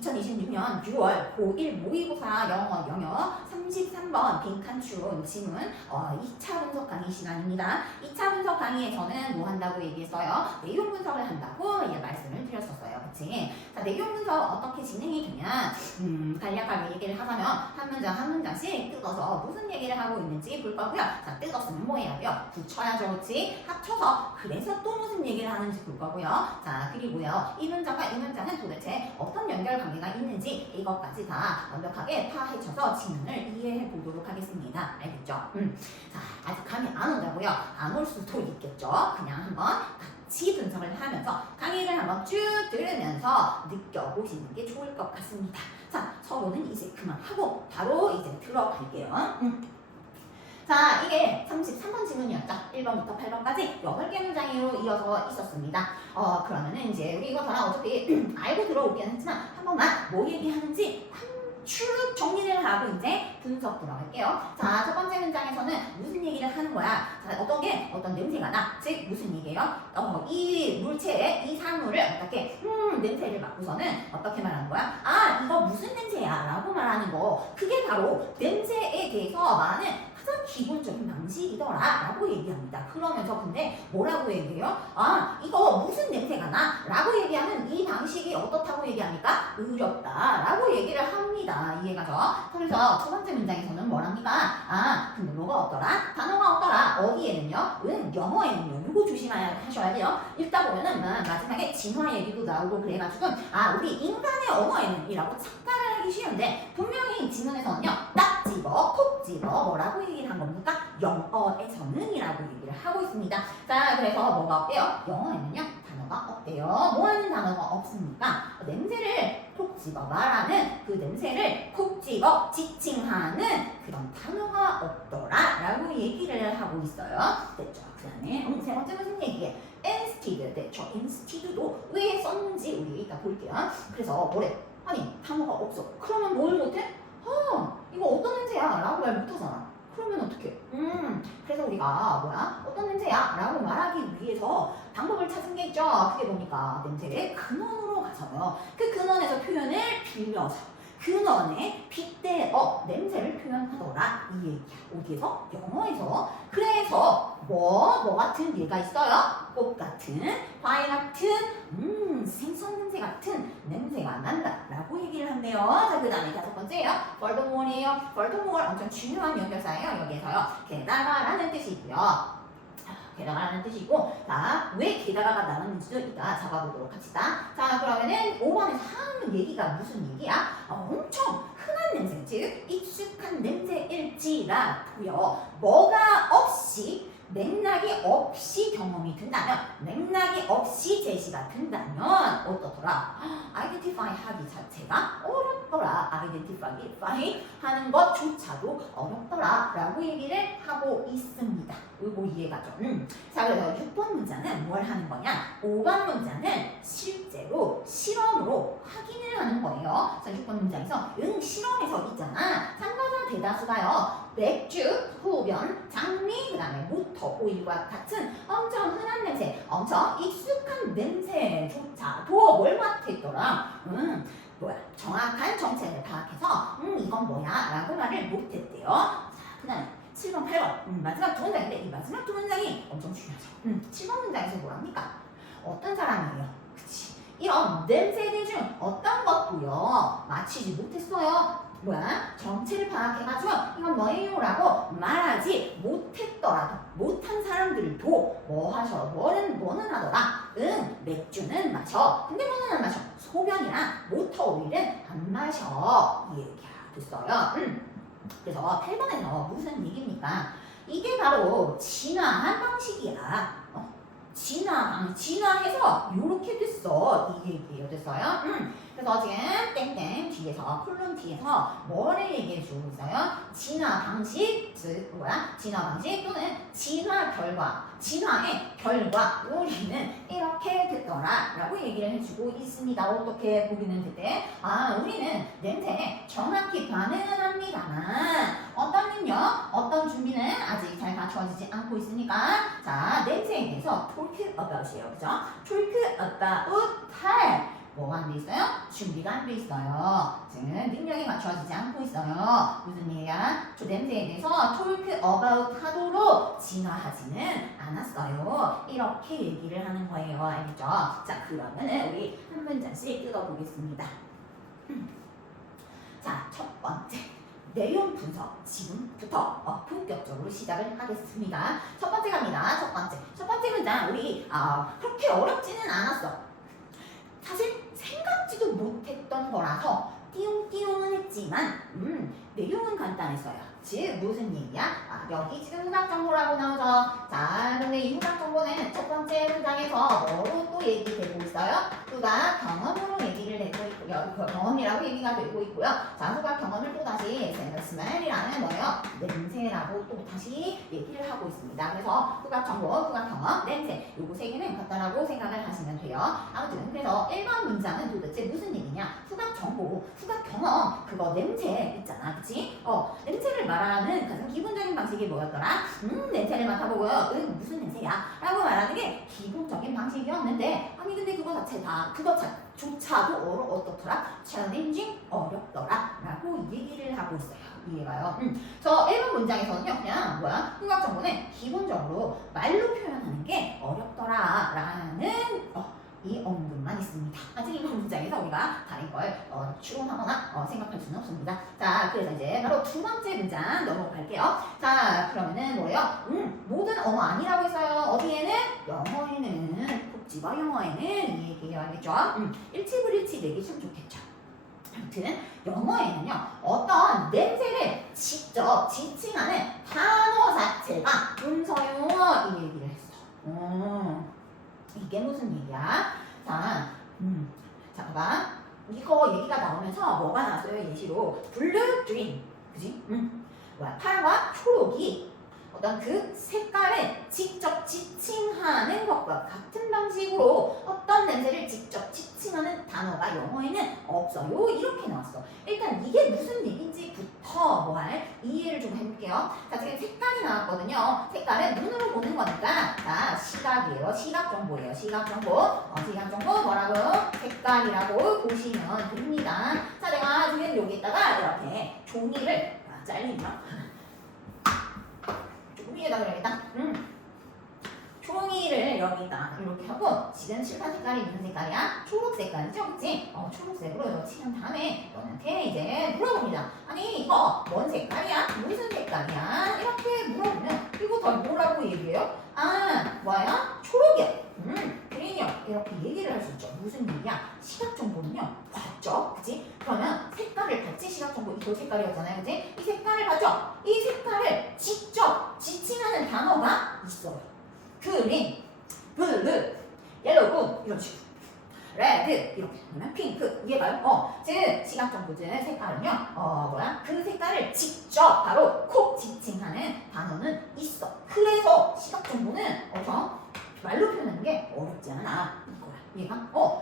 2026년 6월 고1 모의고사 영어 영역 33번 빈칸 추론 지문 2차 분석 강의 시간입니다. 2차 분석 강의에서는 뭐 한다고 얘기했어요? 내용 분석을 한다고 말씀을 드렸었어요. 그치? 자, 내용 분석 어떻게 진행이 되냐? 간략하게 얘기를 하자면 한 문장 한 문장씩 뜯어서 무슨 얘기를 하고 있는지 볼 거고요. 자, 뜯었으면 뭐 해야 돼요? 붙여야죠. 그치? 합쳐서 그래서 또 무슨 얘기를 하는지 볼 거고요. 자, 그리고요. 이 문장과 이 문장은 도대체 어떤 연결 관계가 있는지 이것까지 다 완벽하게 파헤쳐서 지문을 이해해 보도록 하겠습니다. 알겠죠? 자, 아직 감이 안 온다고요? 안 올 수도 있겠죠? 그냥 한번 같이 분석을 하면서 강의를 한번 쭉 들으면서 느껴보시는 게 좋을 것 같습니다. 자, 서로는 이제 그만하고 바로 이제 들어갈게요. 자, 이게 33번 지문이었죠. 1번부터 8번까지 8개 문장으로 이어서 있었습니다. 그러면은 이제 우리 이거 다 어차피 알고 들어오긴 했지만 한 번만 뭐 얘기하는지 쭉 정리를 하고 이제 분석 들어갈게요. 자, 첫 번째 문장에서는 무슨 얘기를 하는 거야? 자, 어떤 냄새가 나. 즉, 무슨 얘기예요? 이 물체에 이 산물을 어떻게, 냄새를 맡고서는 어떻게 말하는 거야? 아, 이거 무슨 냄새야? 라고 말하는 거. 그게 바로 냄새에 대해서 말하는 가장 기본적인 방식이더라 라고 얘기합니다. 그러면서 근데 뭐라고 얘기해요? 아, 이거 무슨 냄새가 나? 라고 얘기하는 이 방식이 어떻다고 얘기합니까? 의롭다 라고 얘기를 합니다. 이해가죠? 그래서 첫 번째 문장에서는 뭐랍니까? 아, 근데 뭐가 없더라? 단어가 없더라. 어디에는요? 영어에는요. 이거 조심하셔야 돼요. 읽다 보면은 마지막에 진화 얘기도 나오고 그래가지고 아, 우리 인간의 언어에는 이라고 착각을 하기 쉬운데 분명히 지문에서는요. 딱 집어, 콕 집어 뭐라고 얘기를 한 겁니까? 영어에서는 이라고 얘기를 하고 있습니다. 자, 그래서 뭐가 없대요? 영어에는요. 단어가 없대요. 뭐 하는 단어가 없습니까? 냄새를 콕 집어 말하는 그 냄새를 콕 집어 지칭하는 그런 단어가 없더라 라고 얘기를 하고 있어요. 됐죠? 그 다음에 세 번째 무슨 얘기예요? instead. 됐죠? instead도 왜 썼는지 우리 이따 볼게요. 그래서 뭐래? 아니 단어가 없어. 그러면 뭘 못해? 이거 어떤 냄새야? 라고 말 못하잖아. 그러면 어떡해? 그래서 우리가 뭐야? 어떤 냄새야? 라고 말하기 위해서 방법을 찾은 게 있죠. 그게 뭡니까? 냄새의 근원으로 가서요. 그 근원에서 표현을 빌려서 근원에 빗대어 냄새를 표현하더라. 이 얘기야. 어디에서? 영어에서. 그래서 뭐 같은 얘가 있어요? 꽃 같은, 과일 같은, 생선 냄새 같은 냄새가 난다 라고 얘기를 한대요. 자, 그 다음에 다섯 번째예요. furthermore이에요. furthermore 엄청 중요한 연결사예요. 여기에서요. 게다가 라는 뜻이고요. 게다가라는 뜻이고, 자, 왜 게다가가 나왔는지도 이따 잡아보도록 합시다. 자, 그러면은 5번에서 하는 얘기가 무슨 얘기야? 엄청 흔한 냄새, 즉 익숙한 냄새일지라고요. 뭐가 없이 맥락이 없이 경험이 된다면, 맥락이 없이 제시가 된다면 어떻더라? identify 하기 자체가 어렵더라. identify 하는 것조차도 어렵더라 라고 얘기를 하고 있습니다. 이거 이해가죠? 자, 그래서 6번 문장은 뭘 하는 거냐? 5번 문장은 실제로 실험으로 확인을 하는 거예요. 자, 6번 문장에서 실험에서 있잖아. 참가자 대다수가요. 맥주, 흡연, 장미, 그 다음에 모터, 오일과 같은 엄청 흔한 냄새, 엄청 익숙한 냄새조차도 뭘 맡았더라? 정확한 정체를 파악해서 이건 뭐야? 라고 말을 못했대요. 자, 그 다음에 7번, 8번 마지막 두 문장인데 이 마지막 두 문장이 엄청 중요하죠. 7번 문장에서 뭐랍니까? 어떤 사람이에요? 그치? 이런 냄새들 중 어떤 것도요 맞히지 못했어요. 정체를 파악해가지고 이건 뭐예요? 라고 말하지 못했더라도 못한 사람들도 뭐는 하더라? 맥주는 마셔. 근데 뭐는 안 마셔? 소변이나 모터 오일은 안 마셔. 이 얘기야. 됐어요? 그래서 8번에서 무슨 얘기입니까? 이게 바로 진화한 방식이야. 진화해서 요렇게 됐어. 이 얘기예요. 됐어요? 그래서 지금 땡땡 뒤에서 콜론 뒤에서 뭐를 얘기해 주고 있어요? 진화 방식, 즉 진화 방식 또는 진화 결과, 진화의 결과 우리는 이렇게 됐더라 라고 얘기를 해주고 있습니다. 어떻게 보기는 됐대? 우리는 냄새에 정확히 반응을 합니다만 어떤 준비는 아직 잘 갖춰지지 않고 있으니까 자, 냄새에 대해서 talk about이에요. 그죠? talk about 할 뭐가 안 돼 있어요? 준비가 안 돼 있어요. 즉 능력이 갖춰지지 않고 있어요. 무슨 얘기야? 저 냄새에 대해서 talk about 하도록 진화하지는 않았어요. 이렇게 얘기를 하는 거예요. 알겠죠? 자, 그러면 우리 한 문장씩 뜯어보겠습니다. 자, 첫 번째. 내용 분석 지금부터 본격적으로 시작을 하겠습니다. 첫 번째 갑니다. 첫 번째 문장 우리 그렇게 어렵지는 않았어. 사실 생각지도 못했던 거라서 띠용띠용은 했지만 내용은 간단했어요. 즉 무슨 얘기야? 여기 지금 후각 정보라고 나오죠. 자, 근데 이 후각 정보는 첫 번째 문장에서 뭐로 또 얘기되고 있어요? 후각 경험으로 얘기를 되고 있고요. 경험이라고 얘기가 되고 있고요. 자, 후각 경험을 또 다시 스멜이라는 뭐예요? 냄새라고 또 다시 얘기를 하고 있습니다. 그래서 후각 정보, 후각 경험, 냄새 요거 세 개는 같다라고 생각을 하시면 돼요. 아무튼 그래서 1번 문장은 도대체 무슨 얘기냐? 후각 정보, 후각 경험, 그거 냄새 있잖아, 그치? 냄새를 말하는 가장 기본적인 방식이 뭐였더라? 냄새를 맡아보고요. 무슨 냄새야? 라고 말하는 게 기본적인 방식이었는데 아니 근데 그거조차도 어떻더라? challenging, 어렵더라 라고 얘기를 하고 있어요. 이해가요? 저 1번 문장에서는요 그냥 후각 정보는 기본적으로 말로 표현하는 게 어렵더라 라는 이 언급만 있습니다. 아직 이번 문장에서 우리가 다른 걸 추론하거나 생각할 수는 없습니다. 자, 그래서 이제 바로 두 번째 문장 넘어갈게요. 자, 그러면은 뭐예요? 모든 언어 아니라고 했어요. 어디에는? 영어에는, 복지와 영어에는 이 얘기해요. 알겠죠? 일치불일치 내기 좀 좋겠죠. 아무튼 영어에는요 어떤 냄새를 직접 지칭하는 단어 자체가 음서요 이 얘기를 했어. 이게 무슨 얘기야? 자, 봐봐. 이거 얘기가 나오면서 뭐가 나왔어요? 예시로 블루 그린, 그지? 파란과 초록이 어떤 그 색깔을 직접 지칭하는 것과 같은 방식으로 어떤 냄새를 직접 지칭하는 단어가 영어에는 없어요. 이렇게 나왔어. 일단 이게 무슨 얘기인지부터 이해를 좀 해볼게요. 자, 지금 색깔이 나왔거든요. 색깔은 눈으로 보는 거니까 자, 시각이에요. 시각 정보예요. 시각 정보. 시각 정보 뭐라고요? 색깔이라고 보시면 됩니다. 자, 내가 지금 여기에다가 이렇게 종이를 잘리나? 위에다 그려야겠다. 종이를 여기다 이렇게 하고 지금 칠판 색깔이 무슨 색깔이야? 초록 색깔이죠, 그치? 초록색으로 이렇게 칠한 다음에 너한테 이제 물어봅니다. 아니 이거 뭔 색깔이야? 무슨 색깔이야? 이렇게 물어보면 이거 다 뭐라고 얘기해요? 뭐야? 초록이야. 그린이요. 이렇게 얘기를 할 수 있죠. 무슨 얘기야? 시각 정보는요 봤죠, 그치? 그러면 색깔을 봤지? 시각 정보 이 색깔이었잖아요, 그치? 이 색깔을 봤죠? 이 색깔을 직접 지칭하는 단어가 있어요. 그린, 블루, 옐로우 이런 식으로 레드 이렇게 그러면 핑크 이해가요? 즉 시각 정보는 색깔은요 그 색깔을 직접 바로 콕 지칭하는 단어는 있어. 그래서 시각 정보는 말로 표현하는 게 어렵지 않아 이거야. 이해가?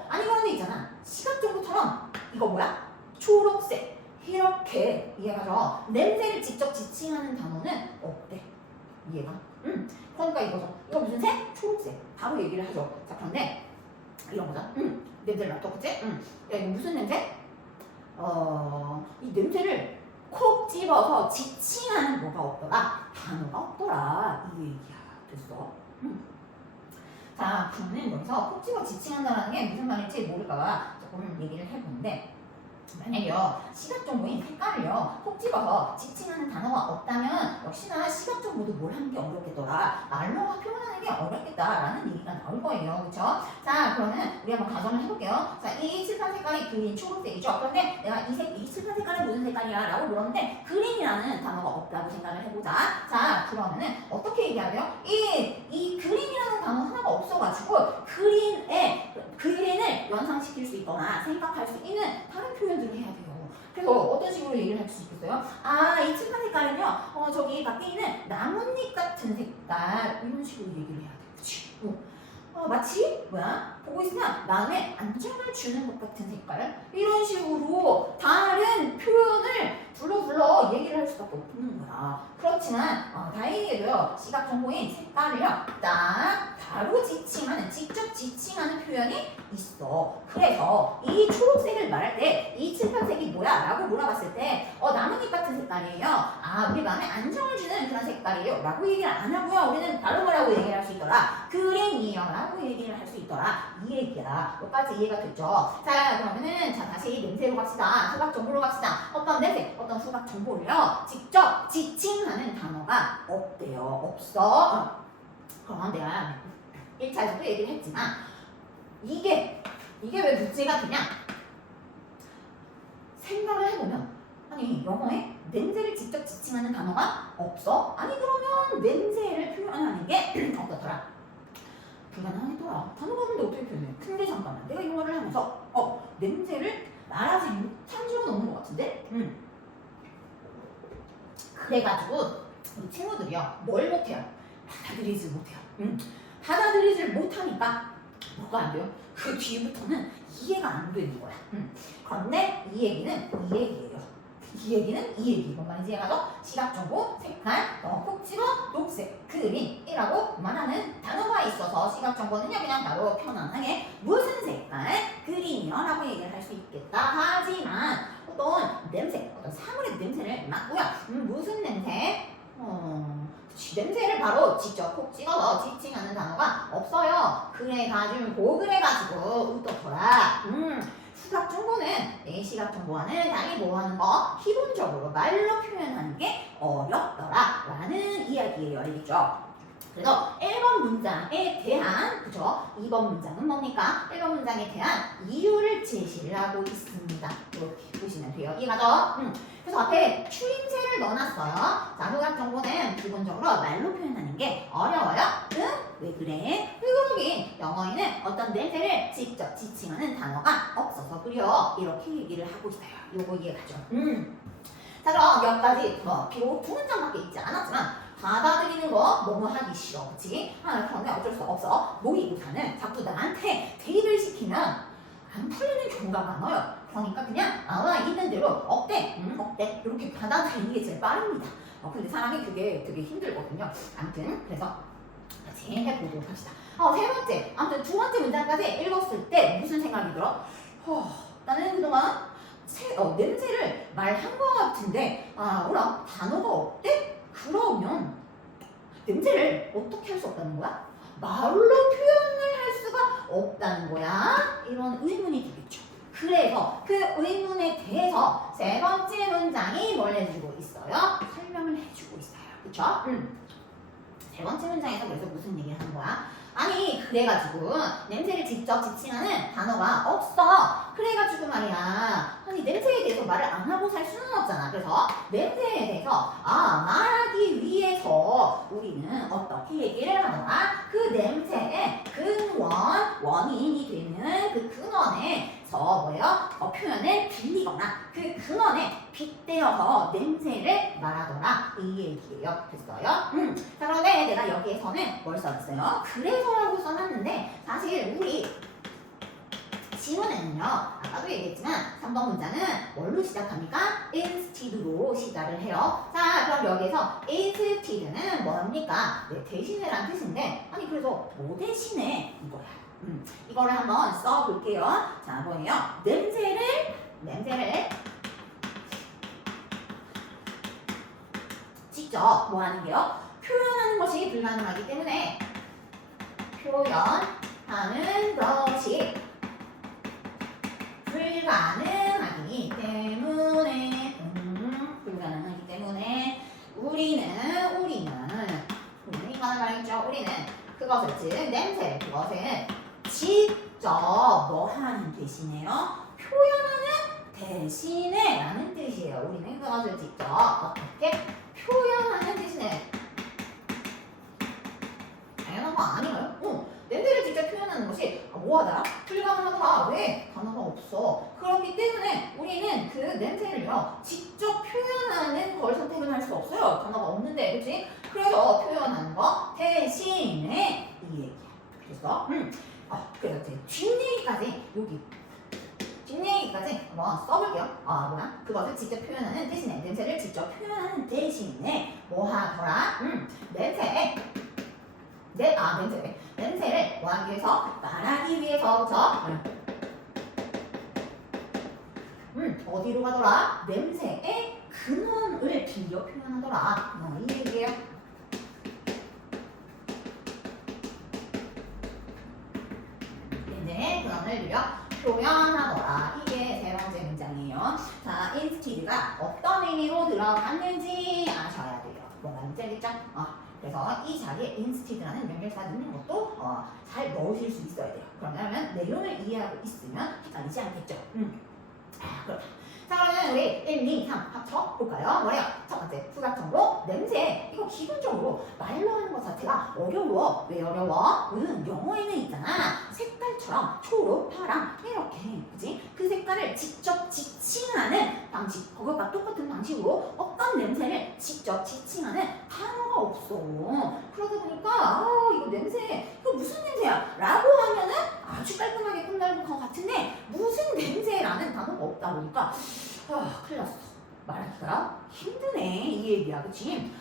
아니 그런데 있잖아 시각 정보처럼 이거 뭐야? 초록색 이렇게 이해가죠? 냄새를 직접 지칭하는 단어는 없대. 이해가? 그러니까 이거죠. 이거 무슨 색? 초록색. 바로 얘기를 하죠. 자, 그런데 이런 거죠. 냄새를 맡아, 그치? 야, 이거 무슨 냄새? 이 냄새를 콕 집어서 지칭하는 뭐가 없더라? 단어가 없더라. 이 얘기야. 됐어? 자, 그러면 여기서 콕 집어 지칭한다는 게 무슨 말인지 모를까봐 조금 얘기를 해보는데 만약에요 시각 정보인 색깔을요 콕 집어서 지칭하는 단어가 없다면 역시나 시각 정보도 뭘 하는 게 어렵겠더라, 말로가 표현하는 게 어렵겠다라는 얘기가 나올 거예요. 그렇죠? 자, 그러면 우리 한번 가정을 해볼게요. 자, 이 칠판 색깔이 그린 초록색이죠. 그런데 내가 이 칠판 색깔은 무슨 색깔이야? 라고 물었는데 그린이라는 단어가 없다고 생각을 해보자. 자, 그러면은 어떻게 얘기해야 돼요? 이 그린이라는 단어 하나가 없어가지고 그린을 연상시킬 수 있거나 생각할 수 있는 다른 표현들을 해야 돼요. 그래서 어떤 식으로 얘기를 할 수 있겠어요? 이 칠판 색깔은요, 저기 밖에 있는 나뭇잎 같은 색깔 이런 식으로 얘기를 해야 돼요. 그치? 마치 보고 있으면 마음에 안정을 주는 것 같은 색깔 이런 식으로 다른 표현을 불러 얘기를 할 수밖에 없는 거야. 그렇지만 다행히도요 시각정보인 색깔을요 딱 바로 지칭하는 직접 지칭하는 표현이 있어. 그래서 이 초록색을 말할 때 이 칠판색이 뭐야? 라고 물어봤을 때 나뭇잎 같은 색깔이에요. 우리 마음에 안정을 주는 그런 색깔이에요 라고 얘기를 안 하고요. 우리는 바로 뭐라고 얘기를 할 수 있더라? 그린이요 라고 얘기를 할 수 있더라. 이 얘기야. 여기까지 이해가 됐죠? 자 그러면은 다시 냄새로 갑시다. 수학 정보로 갑시다. 어떤 냄새, 어떤 수학 정보를요 직접 지칭하는 단어가 없대요. 없어. 그럼 내가 1차에서도 얘기를 했지만 이게 왜 문제가 되냐? 생각을 해보면 아니 영어에 냄새를 직접 지칭하는 단어가 없어? 아니 그러면 냄새를 표현하는 게 어떻더라? 불가능하겠더라. 단어가 없는데 어떻게 표현해? 근데 잠깐만 내가 영어를 하면서 냄새를 말하지 못한 적은 없는 것 같은데? 그래가지고 우리 친구들이요 뭘 못해요? 받아들이지 못해요. 받아들이질 못하니까 뭐가 안 돼요? 그 뒤부터는 이해가 안 되는 거야. 그런데 이 얘기는 이 얘기예요. 이 얘기는 이 얘기. 뭔 말인지 이해가죠? 시각정보, 색깔, 콕 집어, 녹색, 그린이라고 말하는 단어가 있어서 시각정보는요 그냥 바로 편안하게 무슨 색깔, 그린이요 라고 얘기를 할 수 있겠다. 하지만 어떤 냄새, 어떤 사물의 냄새를 맡고요. 무슨 냄새? 냄새를 바로 직접 콕 찍어서 지칭하는 단어가 없어요. 그래가지고 어떻더라? 시각정보는 내 시각정보와는 달리 뭐하는 거? 기본적으로 말로 표현하는 게 어렵더라 라는 이야기예요. 알겠죠? 그래서 1번 문장에 대한 그죠? 2번 문장은 뭡니까? 1번 문장에 대한 이유를 제시를 하고 있습니다. 이렇게 보시면 돼요. 이해가죠? 그래서 앞에 추임새를 넣어놨어요. 자, 후각정보는 기본적으로 말로 표현하는 게 어려워요. 왜 그래? 왜 그러긴 영어에는 어떤 냄새를 직접 지칭하는 단어가 없어서 그래요. 이렇게 얘기를 하고 있어요. 요거 이해가죠? 자, 그럼 여기까지 비록 두 문장밖에 있지 않았지만 받아들이는 거 너무 하기 싫어. 그치? 그런데 어쩔 수 없어. 모의고사는 자꾸 나한테 대입을 시키면 안 풀리는 경우가 많아요. 그러니까 그냥 있는 대로 어때? 어때? 이렇게 받아들이는 게 제일 빠릅니다. 근데 사람이 그게 되게 힘들거든요. 아무튼 그래서 같이 해보도록 합시다. 세 번째, 아무튼 두 번째 문장까지 읽었을 때 무슨 생각이 들어? 나는 그동안 냄새를 말한 것 같은데 뭐라? 단어가 없대? 그러면 냄새를 어떻게 할 수 없다는 거야? 말로 표현을 할 수가 없다는 거야? 이런 의문이 들겠죠. 그래서 그 의문에 대해서 세 번째 문장이 뭘 해주고 있어요? 설명을 해주고 있어요. 그쵸? 세 번째 문장에서 그래서 무슨 얘기를 하는 거야? 아니 그래가지고 냄새를 직접 지칭하는 단어가 없어. 그래가지고 말이야. 아니 냄새에 대해서 말을 안 하고 살 수는 없잖아. 그래서 냄새에 대해서 말하기 위해서 우리는 어떻게 얘기를 하더라? 그 냄새의 원인이 되는 그 근원에서 뭐예요? 표현을 빌리거나 그 근원에 빗대어서 냄새를 말하더라. 이 얘기예요. 됐어요? 자 그런데 내가 여기에서는 뭘 써놨어요? 그래서라고 써놨는데 사실 우리 지문에는요 아까도 얘기했지만 3번 문장은 뭘로 시작합니까? instead로 시작을 해요. 자 그럼 여기에서 instead는 뭡니까? 네, 대신에란 뜻인데 아니 그래서 뭐 대신에 이거야. 이거를 한번 써볼게요. 자 뭐예요? 냄새를 직접 뭐 하는 게요? 표현하는 것이 불가능하기 때문에 표현하는 것이 불가능하기 때문에 우리는 이거는 말이죠. 우리는 그것을 즉 냄새 그것을 직접 뭐 하는 대신에요? 표현하는 대신에 라는 뜻이에요. 우리는 그것을 직접 어떻게 표현하는 대신에 당연한 거 아니에요? 냄새를 직접 표현하는 것이 뭐하다? 불가능하더라. 왜? 단어가 없어. 그렇기 때문에 우리는 그 냄새를요 직접 표현하는 걸 선택을 할 수 없어요. 단어가 없는데, 그렇지? 그래서 표현하는 거 대신에 이 얘기야. 그래서 그래서 이제 뒷얘기까지 여기 뒷얘기까지 한번 써볼게요. 그것을 직접 표현하는 대신에, 냄새를 직접 표현하는 대신에 뭐 하더라? 냄새를 뭐 하기 위해서? 말하기 위해서, 그쵸? 어디로 가더라? 냄새의 근원을 빌려 표현하더라. 이 얘기예요. 냄새의 근원을 빌려 표현하더라. 이게 세 번째 문장이에요. 자, instead가 어떤 의미로 들어갔는지 아셔야 돼요. 뭔가 문제겠죠? 그래서 이 자리에 instead라는 명령사 넣는 것도 잘 넣으실 수 있어야 돼요. 그러면 내용을 이해하고 있으면 헷갈리지 않겠죠? 그렇다. 자, 그러면 우리 1, 2, 3 합쳐볼까요? 뭐예요? 첫 번째, 후각정보, 냄새. 이거 기본적으로 말로 하는 것 자체가 어려워. 왜 어려워? 영어에는 있잖아. 색깔처럼 초록, 파랑 이렇게, 그지? 그 색깔을 직접 지칭하는 방식, 그것과 똑같은 방식으로 어떤 냄새를 직접 지칭하는 단어가 없어. 그러다 보니까 이거 냄새, 이거 무슨 냄새야? 라고 하면은 아주 깔끔하게 끝날 것 같은데 무슨 냄새라는 단어가 없다 보니까 큰일 났어. 말하기가 힘드네 이 얘기야, 그치?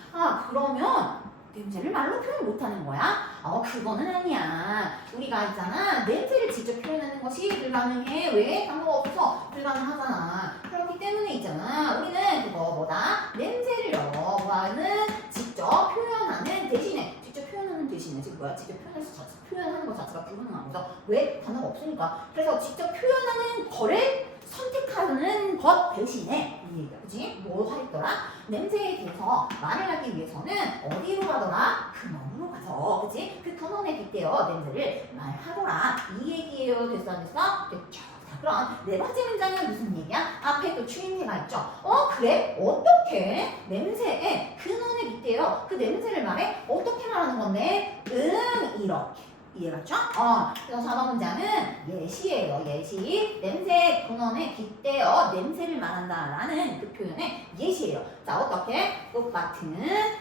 그러면 냄새를 말로 표현 못하는 거야? 그거는 아니야. 우리가 있잖아, 냄새를 직접 표현하는 것이 불가능해. 왜? 단어가 없어서 불가능하잖아. 그렇기 때문에 있잖아, 우리는 그거 뭐다? 냄새를요 뭐하는? 직접 표현하는 대신에, 직접 표현하는 대신에 지금 뭐야? 직접 표현하는 것 자체가 불가능한 거죠. 왜? 단어가 없으니까. 그래서 직접 표현하는 거를 선택하는 것 대신에 이 얘기야, 그치? 뭐 하겠더라? 냄새에 대해서 말을 하기 위해서는 어디로 가더라? 근원으로 가서, 그치? 그 근원에 빗대어 냄새를 말하더라. 이 얘기예요. 됐어, 안 됐어? 됐죠. 자, 그럼 네 번째 문장은 무슨 얘기야? 앞에 또 추임새가 있죠. 그래? 어떻게? 냄새에 근원에 빗대어 그 냄새를 말해? 어떻게 말하는 건데? 이렇게. 이해갔죠? 그래서 4번 문장은 예시예요. 예시. 냄새 근원에 빗대어 냄새를 말한다 라는 그 표현의 예시예요. 자, 어떻게? 똑같은,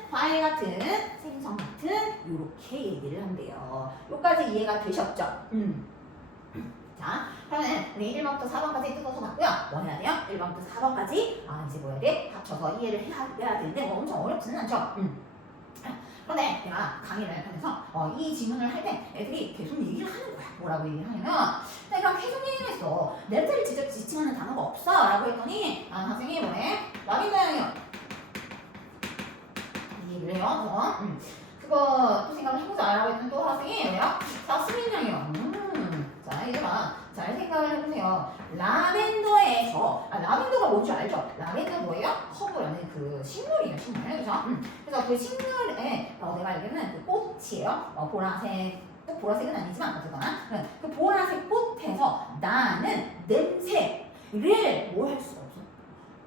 과일 같은, 생선 같은 이렇게 얘기를 한대요. 여기까지 이해가 되셨죠? 자, 그러면 우리 1번부터 4번까지 뜯어서 봤고요. 뭐 해야 돼요? 1번부터 4번까지 이제 뭐 해야 돼? 합쳐서 이해를 해야 되는데 뭐 엄청 어렵지는 않죠? 그런데 내가 강의를 하면서 이 질문을 할 때 애들이 계속 얘기를 하는 거야. 뭐라고 얘기를 하냐면, 내가 계속 얘기를 했어. 냄새를 직접 지칭하는 단어가 없어 라고 했더니 학생이 뭐래? 라빈더 향이요. 이 얘기를 해요. 그거 또 생각을 해보자 라고 했더니 또 학생이 뭐래요? 자스민 향이요. 자, 얘들아 잘 생각을 해보세요. 라벤더에서 라벤더가 뭔지 알죠? 라벤더 뭐예요? 허브라는 그 식물이에요, 식물. 그죠? 그래서 그 식물에 내가 알기로는 그 꽃이에요. 보라색, 꼭 보라색은 아니지만 어쨌거나 그 보라색 꽃에서 나는 냄새를 뭘 할 수가 없어.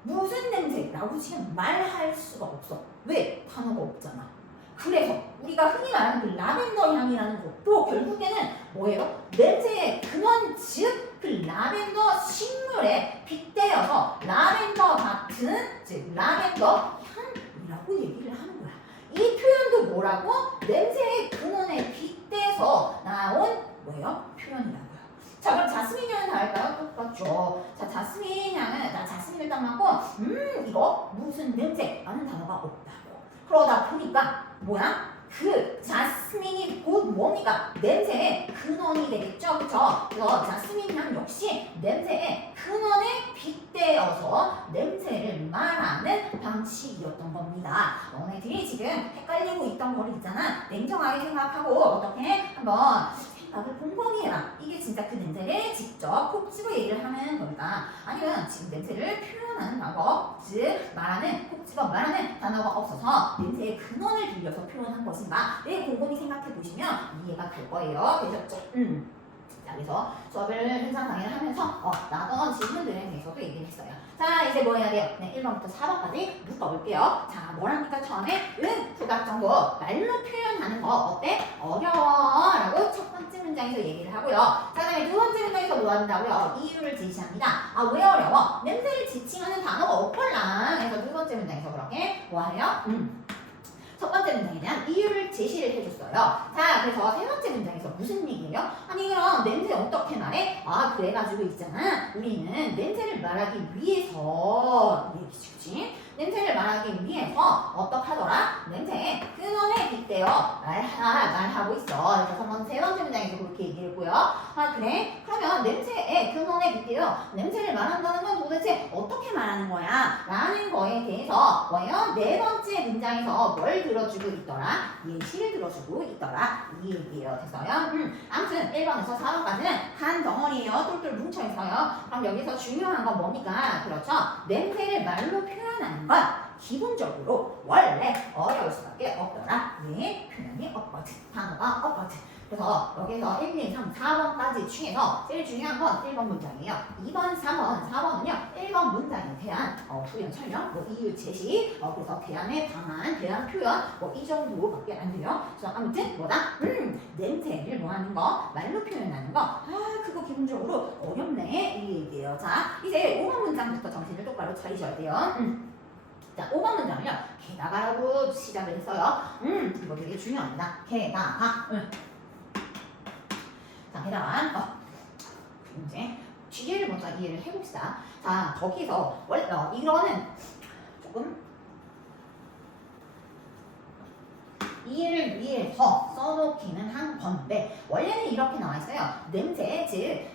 무슨 냄새라고 지금 말할 수가 없어. 왜? 단어가 없잖아. 그래서 우리가 흔히 말하는 그 라벤더 향이라는 것도 결국에는 뭐예요? 냄새의 근원, 즉 그 라벤더 식물에 빗대어서 라벤더 같은, 즉 라벤더 향이라고 얘기를 하는 거야. 이 표현도 뭐라고? 냄새의 근원에 빗대서 나온 뭐예요? 표현이라고요. 자, 그럼 자스민 향은 다를까요? 똑같죠. 자, 자스민 향은 나 자스민을 딱 맡고 이거 무슨 냄새라는 단어가 없다고. 그러다 보니까 뭐야? 그 자스민이 곧 뭡니까? 냄새의 근원이 되겠죠, 그쵸? 그래서 자스민 향 역시 냄새의 근원에 빗대어서 냄새를 말하는 방식이었던 겁니다. 너네들이 지금 헷갈리고 있던 거를 있잖아. 냉정하게 생각하고 어떻게 한번 생각을 곰곰이 해라. 이게 진짜 그 냄새를 직접 콕 집어 얘기를 하는 겁니다. 아니면 지금 냄새를 표현하는 방법, 즉 말하는, 콕 집어 말하는 단어가 없어서 냄새의 근원을 빌려서 표현한 것인가? 곰곰이 생각해 보시면 이해가 될 거예요. 되셨죠? 자, 그래서 수업을 현장 강의를 하면서 나던 질문들에 대해서도 얘기를 했어요. 자, 이제 뭐 해야 돼요? 네, 1번부터 4번까지 묶어볼게요. 자, 뭐랍니까? 처음에 후각 정보, 말로 표현하는 거 어때? 어려워 라고 첫 번째 문장에서 얘기를 하고요. 자, 그다음에 두 번째 문장에서 뭐 한다고요? 이유를 제시합니다. 왜 어려워? 냄새를 지칭하는 단어가 없걸라. 그래서 두 번째 문장에서 그렇게 뭐 하래요? 첫 번째 문장에 대한 이유를 제시를 해줬어요. 자, 그래서 세 번째 문장에서 무슨 얘기예요? 아니 그럼 냄새 어떻게 말해? 아 그래가지고 있잖아. 우리는 냄새를 말하기 위해서 그치? 냄새를 말하기 위해서 어떻게 하더라? 냄새 근원에 빗대어 말하고 있어. 그래서 한번 세 번째 문장에서 그렇게 얘기했고요. 아 그래? 그러면 냄새의 근원에 빗대어 냄새를 말한다는 건 도대체 어떻게 말하는 거야? 라는 거에 대해서 뭐예요? 네 번째 문장에서 뭘 들어주고 있더라? 예시를 들어주고 있더라. 이 얘기예요. 됐어요? 아무튼 1번에서 4번까지는 한 덩어리예요. 똘똘 뭉쳐있어요. 그럼 여기서 중요한 건 뭡니까? 그렇죠? 냄새를 말로 표현하는 건 기본적으로 원래 어려울 수밖에 없더라. 왜? 표현이 없거든. 단어가 없거든. 그래서 여기서 1, 2, 3, 4번까지 중에서 제일 중요한 건 1번 문장이에요. 2번, 3번, 4번은요. 1번 문장에 대한 부연 설명, 이유 제시, 그래서 대안의 방안, 대안 표현 이 정도밖에 안 돼요. 그래서 아무튼 뭐다? 냄새를 뭐 하는 거? 말로 표현하는 거. 그거 기본적으로 어렵네. 이 얘기예요. 자, 이제 5번 문장부터 정신을 똑바로 차리셔야 돼요. 자, 5번 문장은요. 게다가라고 시작을 했어요. 이거 되게 중요합니다. 게다가. 자, 게다가 이제 뒤를 먼저 이해를 해봅시다. 자, 거기서 원래 이거는 조금 이해를 위해서 써놓기는 한 건데 원래는 이렇게 나와 있어요. 냄새, 즉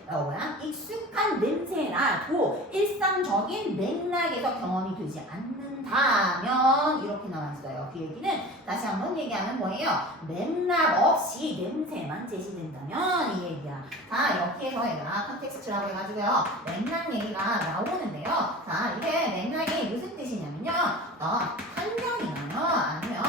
익숙한 냄새라도 일상적인 맥락에서 경험이 되지 않는다면 이렇게 나와 있어요. 그 얘기는 다시 한번 얘기하면 뭐예요? 맥락 없이 냄새만 제시된다면 이 얘기야. 자, 여기에서 얘가 컨텍스트라고 해가지고요. 맥락 얘기가 나오는데요. 자, 이게 맥락이 무슨 뜻이냐면요. 환경이나요 아니면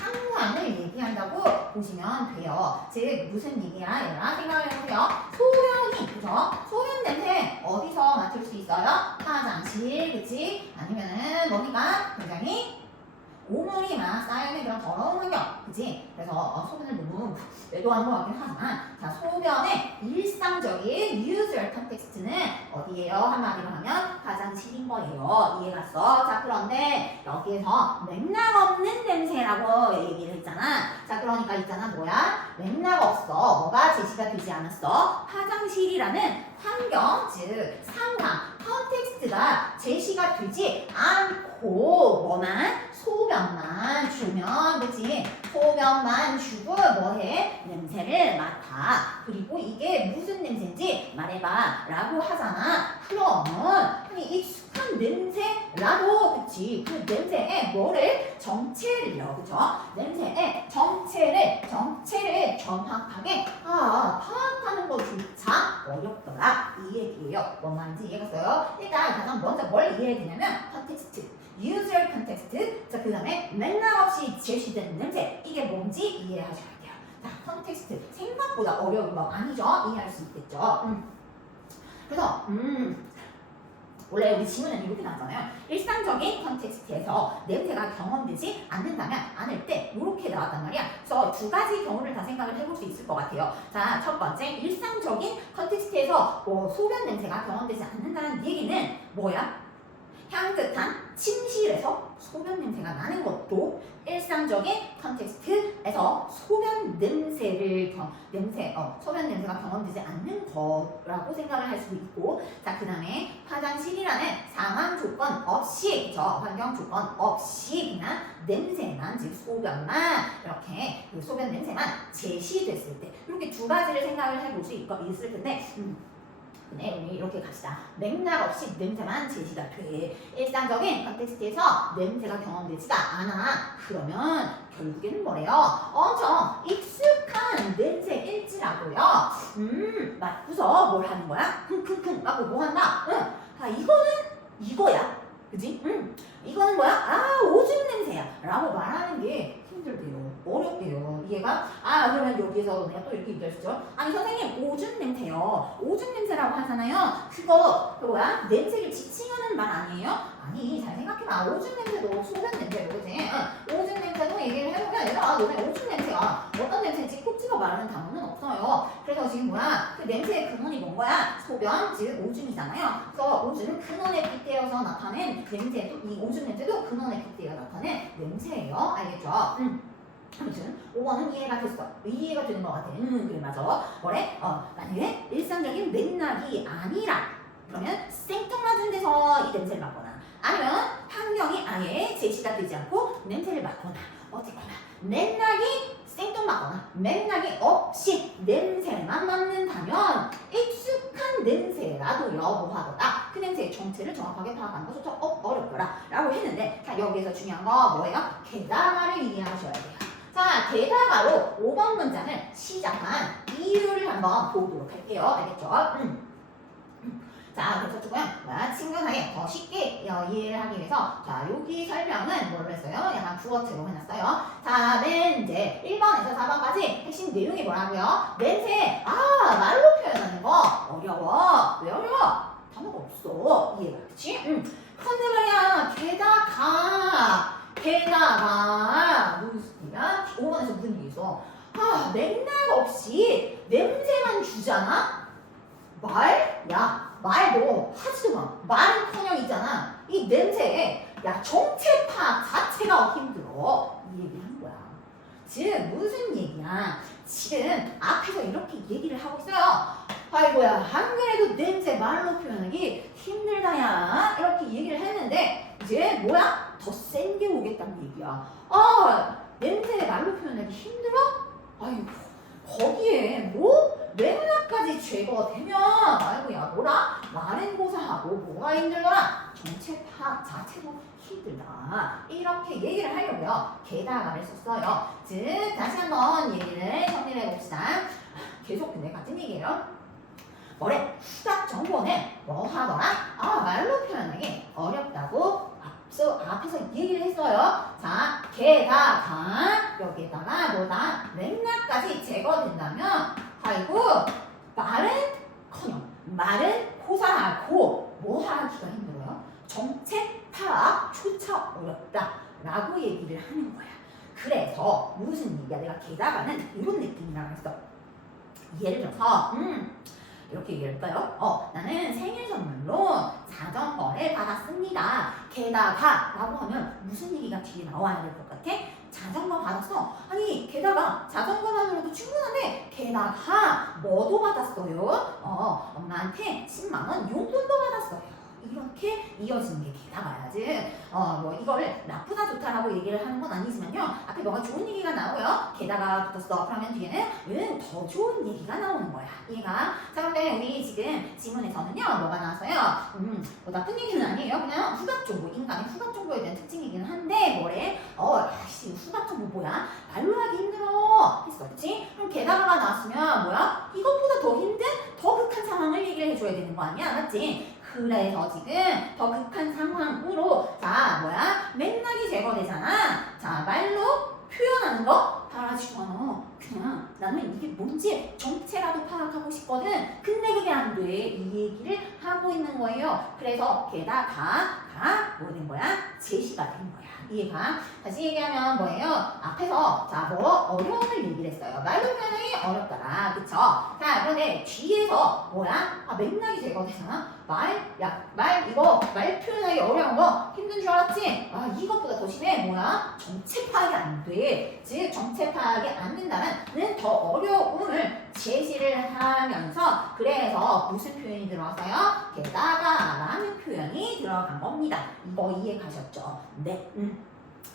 상황을 얘기한다고 보시면 돼요. 즉 무슨 얘기야? 얘들아 생각을 해보세요. 소변이 그죠? 소변 냄새 어디서 맡을 수 있어요? 화장실 그치? 아니면은 뭡니까? 굉장히 오물이 막 쌓여있는 그런 더러운 환경 그치? 그래서 소변을 너무 외도하는 것 같긴 하지만 자 소변의 일상적인 usual context는 어디예요? 한마디로 하면 화장실인 거예요. 이해갔어? 자 그런데 여기에서 맥락 없는 냄새라고 얘기를 했잖아. 자 그러니까 있잖아 뭐야? 맥락 없어. 뭐가 제시가 되지 않았어? 화장실이라는 환경 즉 상황 컨텍스트가 제시가 되지 않고 뭐만 소변만 주면 그치? 소변만 주고 뭐해? 냄새를 맡아. 그리고 이게 무슨 냄새인지 말해봐 라고 하잖아. 그러면 아니 익숙한 냄새라도 그치? 그 냄새에 뭐를? 정체를요. 그쵸? 냄새의 정체를 정확하게 파악하는 것조차 어렵더라. 이 얘기예요. 뭔 말인지 이해갔어요? 일단 가장 먼저 뭘 이해해야 되냐면 컨텍스트 usual context, 자, 그 다음에 맥락 없이 제시되는 냄새, 이게 뭔지 이해하셔야 돼요. 자, 컨텍스트, 생각보다 어려운 거 아니죠? 이해할 수 있겠죠? 그래서, 원래 우리 지문은 이렇게 나왔잖아요. 일상적인 컨텍스트에서 냄새가 경험되지 않을 때 이렇게 나왔단 말이야. 그래서 두 가지 경우를 다 생각을 해볼 수 있을 것 같아요. 자, 첫 번째, 일상적인 컨텍스트에서 소변 냄새가 경험되지 않는다는 얘기는 뭐야? 향긋한 침실에서 소변 냄새가 나는 것도 일상적인 컨텍스트에서 소변 냄새가 경험되지 않는 거라고 생각을 할 수도 있고, 자, 그 다음에 화장실이라는 상황 조건 없이, 환경 조건 없이 그냥 냄새만, 즉 소변만 이렇게 그 소변 냄새만 제시됐을 때 이렇게 두 가지를 생각을 해볼 수 있을 텐데. 네, 우리 이렇게 갑시다. 맥락 없이 냄새만 제시가 돼. 일상적인 컨텍스트에서 냄새가 경험되지가 않아. 그러면 결국에는 뭐래요? 엄청 익숙한 냄새일지라도요. 맡고서 뭘 하는 거야? 킁킁킁 하고 뭐 한다? 이거는 이거야. 그지? 이거는 뭐야? 오줌 냄새야. 라고 말하는 게 힘들대요. 어렵대요. 이해가? 그러면 여기서 내가 또 이렇게 얘기할 수 있죠. 아니 선생님 오줌 냄새요. 오줌 냄새라고 하잖아요. 그거 뭐야? 냄새를 지칭하는 말 아니에요? 아니 잘 생각해봐. 오줌 냄새도 소변 냄새로 그지? 오줌 냄새도 얘기를 해보면 얘들아 너네 오줌 냄새가 어떤 냄새인지 콕 집어 말하는 단어는 없어요. 그래서 지금 뭐야? 그 냄새의 근원이 뭔 거야? 소변 즉 오줌이잖아요. 그래서 오줌은 근원에 빗대어서 나타낸 냄새도 이 오줌 냄새도 근원에 빗대어 나타낸 냄새예요. 알겠죠? 아무튼 5번은 이해가 됐어. 이해가 되는 것 같아. 그래 맞아. 뭐래? 만약에 일상적인 맥락이 아니라 그러면 생뚱맞은 데서 이 냄새를 맡거나 아니면 환경이 아예 제시가 되지 않고 냄새를 맡거나 어쨌거나 맥락이 생뚱맞거나 맥락이 없이 냄새만 맡는다면 익숙한 냄새라도 여부하거나 그 냄새의 정체를 정확하게 파악하는 것조차 어렵더라 라고 했는데 자 여기에서 중요한 거 뭐예요? 게다가를 이해하셔야 돼요. 자 게다가로 5번 문장을 시작한 이유를 한번 보도록 할게요. 알겠죠? 자, 그래서 조금 친근하게 더 쉽게 이해를 하기 위해서 자, 여기 설명은 뭘로 했어요? 약간 부어체로 해놨어요. 자, 맨 이제 1번에서 4번까지 핵심 내용이 뭐라고요? 냄새, 말로 표현하는 거 어려워. 왜 어려워? 단어가 없어. 이해가 그치? 근데 말이야, 게다가 무슨 얘기야? 5번에서 무슨 얘기 있어? 맥락 없이 냄새만 주잖아? 말도 하지도 마. 말은커녕 있잖아. 이 냄새에 정체 파악 자체가 힘들어. 이 얘기를 하는 거야. 즉 무슨 얘기야? 지금 앞에서 이렇게 얘기를 하고 있어요. 아이고야 안 그래도 냄새 말로 표현하기 힘들다야 이렇게 얘기를 했는데 이제 뭐야? 더 센 게 오겠다는 얘기야. 냄새 말로 표현하기 힘들어? 아이고 거기에 뭐 맥락까지 제거되면 아이고야 뭐라? 말은 고사하고 뭐가 힘들더라? 정체 파악 자체도 힘들다. 이렇게 얘기를 하려고요. 게다가를 썼어요. 즉 다시 한번 얘기를 정리해 봅시다. 계속 근데 같은 얘기예요. 뭐래? 후각 정보는 뭐 하더라? 말로 표현하기 어렵다고 앞에서 얘기를 했어요. 자, 게다가 여기에다가 뭐다? 맥락까지 제거된다면 아이고 말은 고사하고 뭐 하기가 힘들어요? 정체 파악조차 어렵다 라고 얘기를 하는 거야. 그래서 무슨 얘기야? 내가 게다가는 이런 느낌이라고 했어. 예를 들어서 이렇게 얘기할까요? 나는 생일 선물로 자전거를 받았습니다. 게다가 라고 하면 무슨 얘기가 뒤에 나와야 될 것 같아? 자전거 받았어. 아니 게다가 자전거만으로도 충분한데 게다가 뭐도 받았어요? 엄마한테 10만원 용돈도 받았어요. 이렇게 이어지는 게 게다가야지. 뭐 이거를 나쁘다 좋다라고 얘기를 하는 건 아니지만요. 앞에 뭐가 좋은 얘기가 나오고요. 게다가 붙었어. 그러면 뒤에는 더 좋은 얘기가 나오는 거야. 이해가? 자, 그런데 우리 지금 지문에서는요. 뭐가 나왔어요? 뭐 나쁜 얘기는 아니에요. 그냥 후각 정보, 인간의 후각 정보에 대한 특징이긴 한데 뭐래? 후각 정보 뭐야? 말로 하기 힘들어. 했었지? 그럼 게다가가 나왔으면 뭐야? 이것보다 더 힘든, 더 극한 상황을 얘기를 해줘야 되는 거 아니야? 맞지? 그래서 지금 더 극한 상황으로 맥락이 제거되잖아. 자, 말로 표현하는 거 바라지도 않아. 그냥 나는 이게 뭔지 정체라도 파악하고 싶거든. 근데 그게 안 돼. 이 얘기를 하고 있는 거예요. 그래서 게다가가 뭐 된 거야? 제시가 된 거야. 이해가? 다시 얘기하면 뭐예요? 앞에서 뭐 어려움을 얘기를 했어요. 말로 표현하기 어렵더라. 그쵸? 자, 그런데 뒤에서 맥락이 제거되잖아. 말 표현하기 어려운 거 힘든 줄 알았지? 이것보다 더 심해. 정체 파악이 안 돼. 즉 정체 파악이 안 된다면 더 어려움을 제시를 하면서 그래서 무슨 표현이 들어왔어요? 게다가라는 표현이 들어간 겁니다. 이거 이해 가셨죠? 네.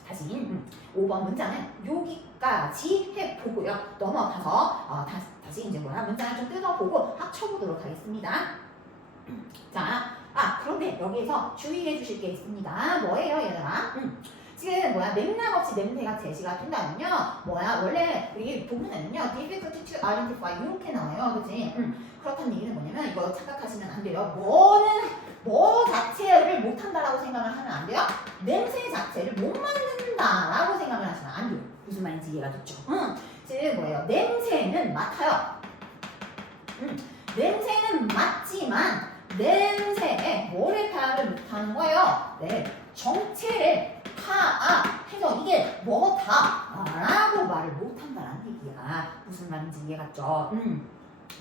다시 5번 문장은 여기까지 해보고요. 넘어가서 다시 이제 문장을 좀 뜯어보고 합쳐보도록 하겠습니다. 자, 그런데 여기에서 주의해 주실 게 있습니다. 뭐예요, 얘들아? 지금 맥락 없이 냄새가 제시가 된다면요. 원래 우리 부분에는요. difficult to identify 이렇게 나와요. 그치? 그렇다는 얘기는 뭐냐면 이거 착각하시면 안 돼요. 뭐 자체를 못한다라고 생각을 하면 안 돼요. 냄새 자체를 못 만든다라고 생각을 하시면 안 돼요. 무슨 말인지 이해가 됐죠? 즉 뭐예요? 냄새는 맡아요. 냄새는 맡지만 냄새에 뭐를 파악을 못하는 거예요? 네, 정체를 파악해서 이게 뭐다라고 말을 못한다는 얘기야. 무슨 말인지 이해갔죠?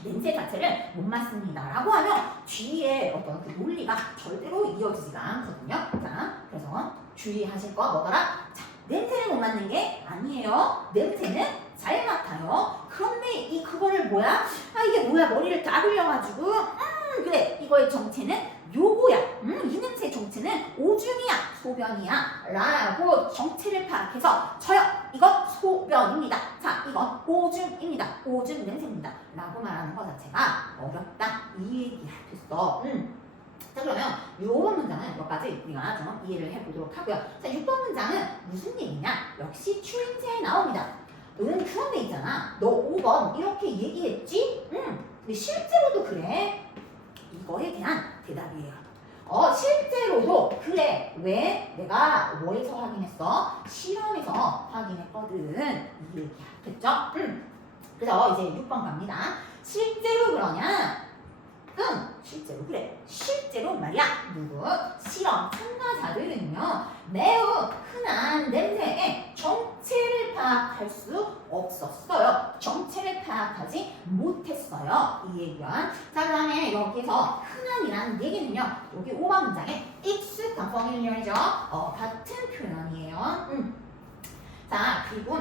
냄새 자체를 못 맡습니다라고 하면 뒤에 어떤 그 논리가 절대로 이어지지가 않거든요. 자, 그래서 주의하실 거 뭐더라? 자, 냄새를 못 맡는 게 아니에요. 냄새는 잘 맡아요. 그런데 그거를 뭐야? 이게 뭐야? 머리를 따돌려가지고 그래, 이거의 정체는 요거야. 이 냄새의 정체는 오줌이야, 소변이야 라고 정체를 파악해서 저요, 이건 소변입니다. 자, 이건 오줌입니다. 오줌 냄새입니다 라고 말하는 것 자체가 어렵다, 이 얘기야. 됐어. 자, 그러면 6번 문장은 몇 가지 우리가 좀 이해를 해보도록 하고요. 자, 6번 문장은 무슨 얘기냐? 역시 추임새에 나옵니다. 그런데 있잖아, 너 5번 이렇게 얘기했지? 근데 실제로도 그래? 이거에 대한 대답이에요. 실제로도 그래. 왜? 내가 뭐에서 확인했어? 실험에서 확인했거든. 이 얘기야. 됐죠? 그래서 이제 6번 갑니다. 실제로 그러냐? 실제로 그래. 실제로 말이야. 누구? 실험 참가자들은요, 매우 흔한 냄새의 정체를 파악할 수 없었어요. 정체를 파악하지 못했어요. 이 얘기야. 자, 그 다음에 여기서 흔한이라는 얘기는요, 여기 5번 문장에 익숙한 familiar이죠. 같은 표현이에요. 자, 그리고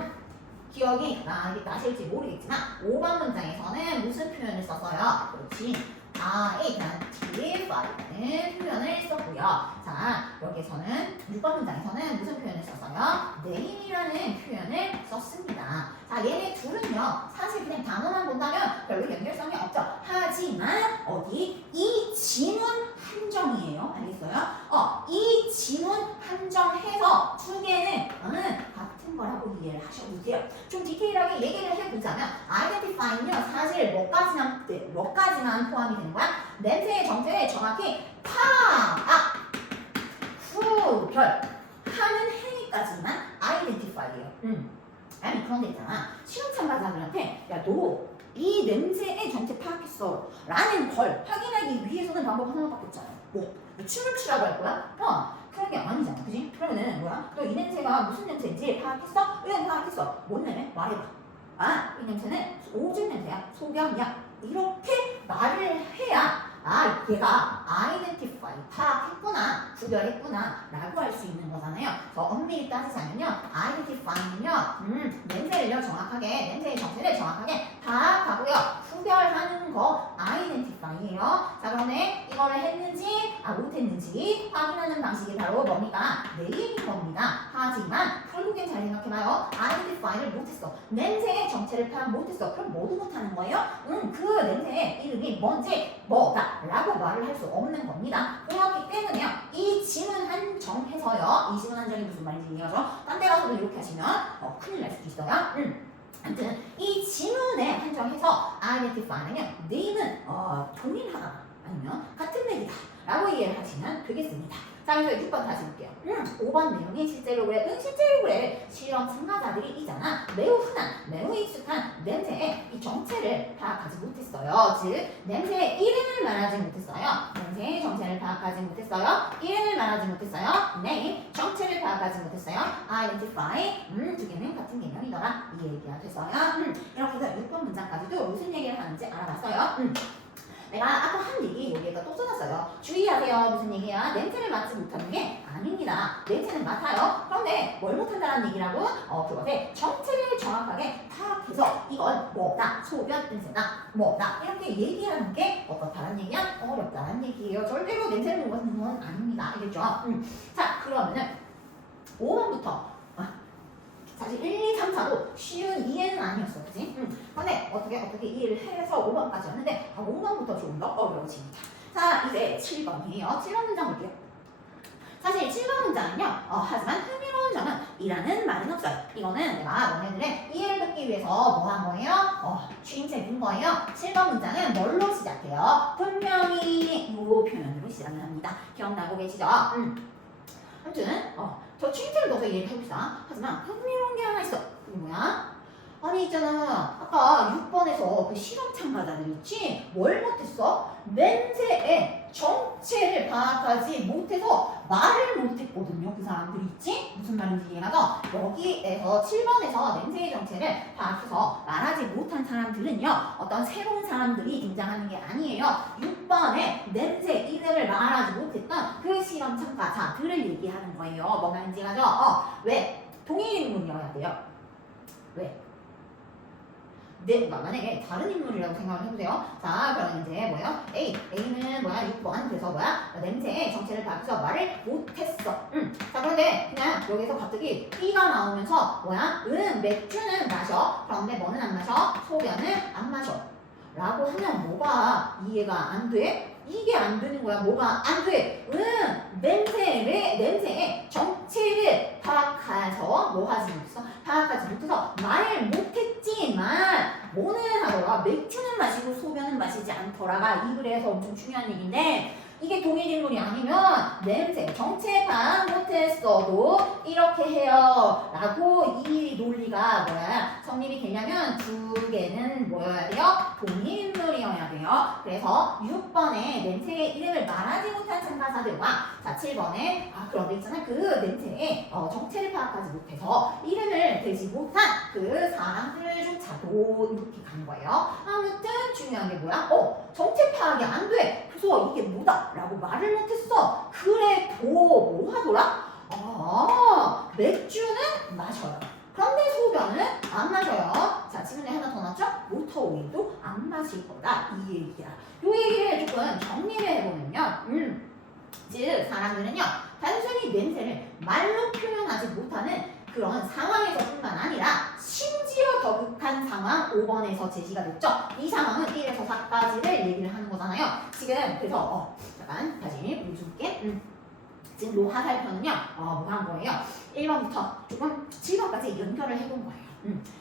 기억이 나실지 모르겠지만 5번 문장에서는 무슨 표현을 썼어요? 그렇지. identify라는 표현을 썼고요. 자, 여기서는 6번 문장에서는 무슨 표현을 썼어요? name이라는 표현을 썼습니다. 자, 얘네 둘은요, 사실 그냥 단어만 본다면 별로 연결성이 없죠. 하지만 이 지문 함정이에요. 알겠어요? 이 지문 함정해서 두 개는 같은 거라고 이해를 하셔도 돼요. 좀 디테일하게 얘기를 해보자면 identify는요, 사실 몇 가지만 포함이 되는 거야. 냄새의 정체를 정확히 구별하는 행위까지만 identify예요. 아니, 그런데 있잖아, 실험 참가자들한테 야, 너 이 냄새의 정체 파악했어 라는 걸 확인하기 위해서는 방법 하나밖에 없잖아요. 뭐 춤을 추라고 할 거야? 그런 게 아니잖아. 그지? 그러면은 뭐야? 너 이 냄새가 무슨 냄새인지 파악했어? 응, 파악했어. 뭔 냄새? 말해봐. 이 냄새는 오줌 냄새야, 소변이야. 이렇게 말을 해야 얘가 identify, 파악했구나, 구별했구나 라고 할 수 있는 거잖아요. 그래서 엄밀히 따지자면요, identify는요, 냄새를 정확하게, 냄새의 정체를 정확하게 파악하고요, 구별하는 거 identify예요. 자, 그러면 이거를 했는지 못했는지 확인하는 방식이 바로 뭡니까? 네임인 겁니다. 하지만 결국엔 잘 생각해봐요. identify를 못했어. 냄새의 정체를 파악 못했어. 그럼 뭐도 못하는 거예요? 그 냄새의 이름이 뭔지 뭐다 라고 말을 할 수 없는 겁니다. 그렇기 때문에요, 이 지문 한정해서요, 이 지문 한정이 무슨 말인지 이해하죠? 딴 데 가서도 이렇게 하시면 큰일 날 수도 있어요. 아무튼 이 지문에 한정해서 identify는요, name은 동일하다 아니면 같은 맥이다 라고 이해를 하시면 되겠습니다. 자, 그래서 6번 다시 볼게요. 5번 내용이 실제로 그래. 실제로 그래. 실험 참가자들이잖아. 매우 흔한, 매우 익숙한 냄새의 이 정체를 파악하지 못했어요. 즉, 냄새의 이름을 말하지 못했어요. 냄새의 정체를 파악하지 못했어요. 이름을 말하지 못했어요. name, 정체를 파악하지 못했어요. identify, 두 개는 같은 개념이더라. 이 얘기가 됐어요. 이렇게 해서 6번 문장까지도 무슨 얘기를 하는지 알아봤어요. 내가 아까 한 얘기 여기에다 또 써놨어요. 주의하세요. 무슨 얘기야? 냄새를 맡지 못하는 게 아닙니다. 냄새는 맡아요. 그런데 뭘 못한다는 얘기라고? 그것의 정체를 정확하게 파악해서 이건 뭐다, 소변 냄새다, 뭐다 이렇게 얘기하는 게 어떻다는 얘기야? 어렵다는 얘기예요. 절대로 냄새를 못 맡는 건 아닙니다. 알겠죠? 자, 그러면은 5번부터 사실 1, 2, 3, 4도 쉬운 이해는 아니었어. 그치? 근데 어떻게 이해를 해서 5번까지였는데 5번부터 조금 더 어려워집니다. 자, 이제 7번이에요. 7번 문장 볼게요. 사실 7번 문장은요, 하지만 흥미로운 점은 이라는 말은 없어요. 이거는 내가 너네들의 이해를 돕기 위해서 뭐 한 거예요? 추임새 둔 거예요. 7번 문장은 뭘로 시작해요? 분명히 이 표현으로 시작을 합니다. 기억나고 계시죠? 아무튼 저 추임새를 넣어서 얘기해봅시다. 하지만 흥미로운 게 하나 있어. 그게 뭐야? 아니 있잖아, 아까 6번에서 그 실험 참가자들 있지? 뭘 못했어? 냄새의 정체를 파악하지 못해서 말을 못했거든요. 그 사람들이 있지? 무슨 말인지 이해가죠? 여기에서 7번에서 냄새의 정체를 파악해서 말하지 못한 사람들은요, 어떤 새로운 사람들이 등장하는 게 아니에요. 6번에 냄새 이름을 말하지 못했던 그 실험 참가자들을 얘기하는 거예요. 뭔 말인지 가죠? 왜? 동일 인물이어야 돼요. 왜? 네, 만약에 다른 인물이라고 생각을 해보세요. 자, 그럼 이제 뭐예요? A는 뭐야? 6번. 그래서 뭐야? 냄새의 정체를 밝혀서 말을 못했어. 자, 그런데 그냥 여기서 갑자기 B가 나오면서 뭐야? 맥주는 마셔. 그런데 뭐는 안 마셔? 소변은 안 마셔. 라고 하면 뭐가 이해가 안 돼? 이게 안 되는 거야. 뭐가 안 돼? 냄새의 정체를 파악해서 뭐 하지 못했어? 파악하지 못해서 말을 못했지만 뭐는 하더라? 맥주는 마시고 소변은 마시지 않더라가 이 글에서 엄청 중요한 얘기인데 이게 동일 인물이 아니면 냄새 정체 파악 못했어도 이렇게 해요 라고 이 논리가 뭐야 성립이 되려면 두 개는 뭐여야 돼요? 동일 인물이어야 돼요. 그래서 6번에 냄새의 이름을 말하지 못한 참가자들과 자 7번에 그런데 있잖아 그 냄새의 정체를 파악하지 못해서 이름을 대지 못한 그 사람들조차도 이렇게 가는 거예요. 아무튼 중요한 게 뭐야? 정체 파악이 안 돼. 그래서 이게 뭐다? 라고 말을 못했어. 그래도 뭐 하더라? 맥주는 마셔요. 그런데 소변은 안 마셔요. 자, 질문에 하나 더 나왔죠? 모터웨이도 안 마실 거다. 이 얘기야. 요 얘기를 조금 정리를 해보면요. 즉, 사람들은요, 단순히 냄새를 말로 표현하지 못하는 그런 상황에서뿐만 아니라 심지어 더 극한 상황 5번에서 제시가 됐죠. 이 상황은 1에서 4까지를 얘기를 하는 거잖아요. 지금 그래서 잠깐 다시 보여줄게. 지금 요 화살표는요 뭐 한 거예요? 1번부터 조금 7번까지 연결을 해본 거예요.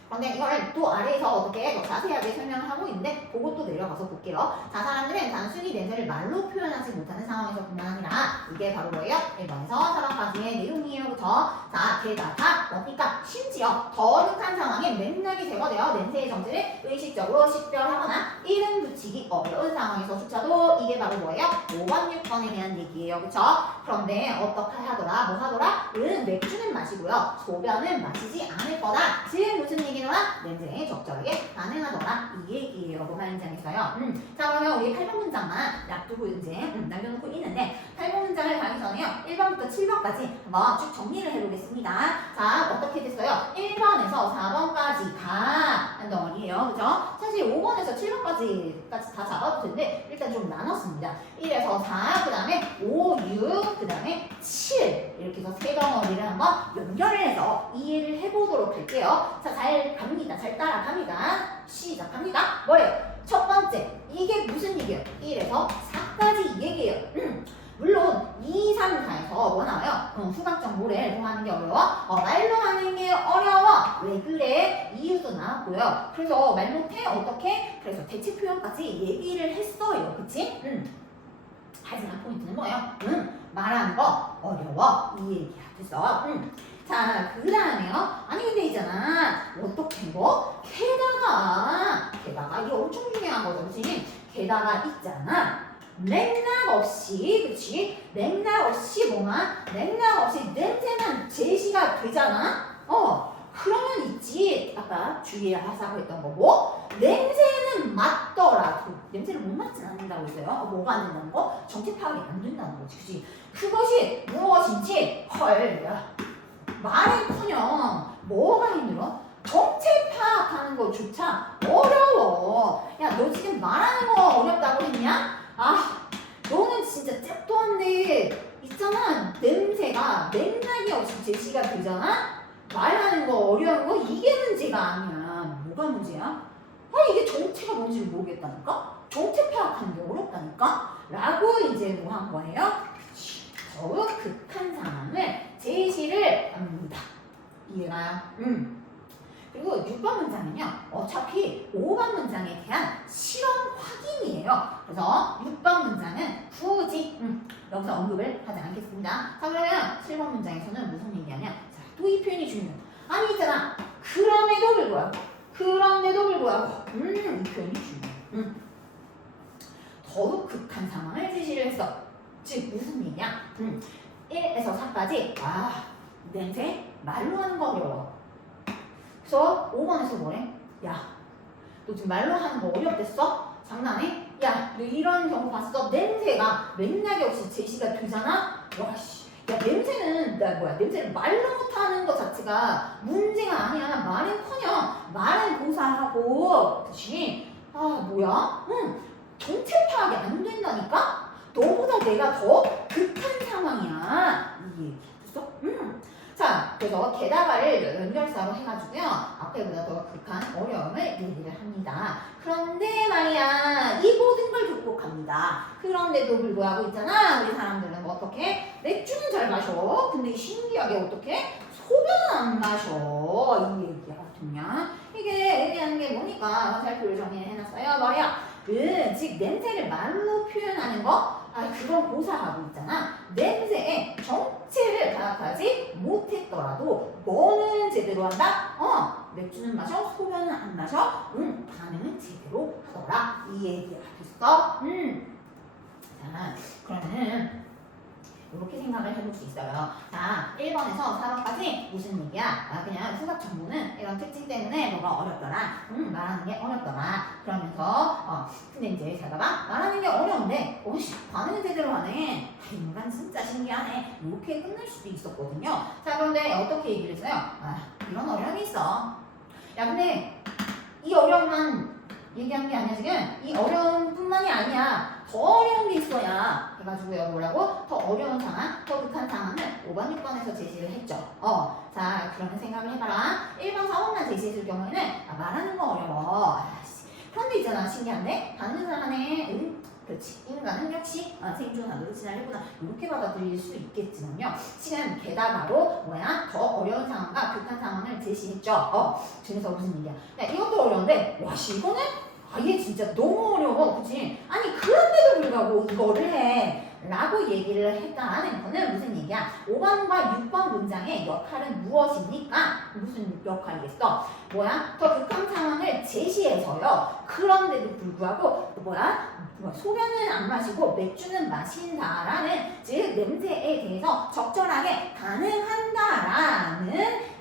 그런데 이거를 또 아래에서 어떻게 더 자세하게 설명을 하고 있는데 그것도 내려가서 볼게요. 자, 사람들은 단순히 냄새를 말로 표현하지 못하는 상황에서뿐만 아니라 이게 바로 뭐예요? 1번에서 4번까지의 내용이에요. 그쵸? 자, 게다가 그러니까 심지어 더 극한 상황에 맥락이 제거되어 냄새의 정체를 의식적으로 식별하거나 이름 붙이기 어려운 상황에서조차도 이게 바로 뭐예요? 5번, 6번에 대한 얘기예요. 그쵸? 그런데 어떻게 하더라? 뭐 하더라? 맥주는 마시고요. 소변은 마시지 않을 거다. 즉 무슨 얘기더라? 냄새에 적절하게 반응하더라. 이 얘기예요. 뭐 말인지 알겠어요? 자, 그러면 우리 8번 문장만 놔두고 이제 남겨놓고 있는데 8번 문장을 가기 전에요. 1번부터 7번까지 한번 쭉 정리를 해보겠습니다. 자, 어떻게 됐어요? 1번에서 4번까지가 한 덩어리예요. 그죠? 사실 5번에서 7번까지 다 잡아도 되는데 일단 좀 나눴습니다. 1에서 4, 그 다음에 5, 6, 그 다음에 7 이렇게 해서 세 덩어리를 한번 연결을 해서 이해를 해보도록 할게요. 자, 잘 갑니다. 잘 따라갑니다. 시작합니다. 뭐예요? 첫 번째, 이게 무슨 얘기예요? 1에서 4까지 얘기예요. 물론 2, 3, 4에서 뭐 나와요? 후각적 모래를 뭐 하는 게 어려워? 말로 하는 게 어려워. 왜 그래? 이유도 나왔고요. 그래서 말 못해? 어떻게? 그래서 대체 표현까지 얘기를 했어요. 그치? 하지만 포인트는 뭐예요? 말하는 거 어려워. 이 얘기야. 됐어? 자, 그 다음에요. 아니 근데 있잖아. 어떻게 뭐? 게다가 이게 엄청 중요한 거죠. 그치? 게다가 있잖아. 맥락 없이, 그치? 맥락 없이 뭐만? 맥락 없이 냄새만 제시가 되잖아? 그러면 있지. 아까 주의하자고 했던 거고. 냄새는 맡더라도 냄새를 못 맡진 않는다고 했어요. 뭐가 안 된다는 거? 정체 파악이 안 된다는 거지. 그치? 그것이 무엇인지 야. 말은커녕 뭐가 힘들어? 정체 파악하는 것조차 어려워. 야, 너 지금 말하는 거 어렵다고 했냐? 너는 진짜 짝도 한데 있잖아. 냄새가 맥락이 없이 제시가 되잖아? 말하는 거 어려운 거 이게 문제가 아니야. 뭐가 문제야? 이게 정체가 뭔지 모르겠다니까? 정체 파악하는 게 어렵다니까? 라고 이제 뭐 한 거예요? 더욱 극한 상황을 제시를 합니다. 이해가요? 그리고 6번 문장은요. 어차피 5번 문장에 대한 실험 확인이에요. 그래서 6번 문장은 굳이 여기서 언급을 하지 않겠습니다. 자, 그러면 7번 문장에서는 무슨 얘기하냐? 자, 또 이 표현이 중요해요. 아니 있잖아. 그럼에도 불구하고 이 표현이 중요해요. 더욱 극한 상황을 제시를 했어. 즉 무슨 얘기냐? 1에서 4까지 냄새 말로 하는 거 어려워. 그래서 5번에서 뭐래? 야, 너 지금 말로 하는 거 어렵댔어? 장난해? 야, 너 이런 경우 봤어? 냄새가 맥락이 없이 제시가 되잖아? 야, 냄새는 냄새를 말로 못하는 것 자체가 문제가 아니야. 말은커녕 말은 고사하고, 그치? 정체 파악이 안 된다니까? 너보다 내가 더 극한 상황이야. 이 얘기 됐어? 자, 그래서 게다가를 연결사로 해가지고요. 앞에보다 더 극한 어려움을 얘기를 합니다. 그런데 말이야, 이 모든 걸 극복합니다. 그런데도 불구하고 있잖아, 우리 사람들은 뭐 어떻게? 맥주는 잘 마셔. 근데 신기하게 어떻게? 소변은 안 마셔. 이 얘기가 어떻냐? 이게 얘기하는 게 뭐니까 살표를 정리해놨어요. 말이야. 즉 냄새를 말로 표현하는 거, 그건 고사하고 있잖아. 냄새의 정체를 파악하지 못했더라도 뭐는 제대로 한다? 맥주는 마셔, 소변은 안 마셔. 반응은 제대로 하더라. 이 얘기가 됐어. 자, 그러면은 이렇게 생각을 해볼 수 있어요. 자, 1번에서 4번까지 무슨 얘기야? 그냥 수학 정보는 이런 특징 때문에 뭐가 어렵더라. 말하는 게 어렵더라. 그러면서 근데 이제 잘 봐봐. 말하는 게 어려운데 반응은 제대로 하네. 인간 진짜 신기하네. 이렇게 끝날 수도 있었거든요. 자, 그런데 어떻게 얘기를 했어요? 이런 어려움이 있어. 야, 근데 이 어려움만 얘기한 게 아니야. 지금 이 어려움뿐만이 아니야. 더 어려운 게 있어야 해가지고요. 뭐라고? 더 어려운 상황, 더 극한 상황을 5번, 6번에서 제시를 했죠. 자, 그러면 생각을 해봐라. 1번, 4번만 제시했을 경우에는 말하는 거 어려워. 그런데 있잖아. 신기한데? 반응을 하네. 그렇지. 인간은 역시 생존하고 진화했구나. 이렇게 받아들일 수 있겠지만요. 지금 게다가로 더 어려운 상황과 극한 상황을 제시했죠. 그래서 무슨 얘기야? 야, 이것도 어려운데 이거는 아예 진짜 너무 어려워. 그치? 아니 그런데도 불구하고 이거를 해 라고 얘기를 했다는 거는 무슨 얘기야? 5번과 6번 문장의 역할은 무엇입니까? 무슨 역할이겠어? 더 극한 상황을 제시해서요. 그런데도 불구하고 소변은 안 마시고 맥주는 마신다라는, 즉 냄새에 대해서 적절하게 반응한다라는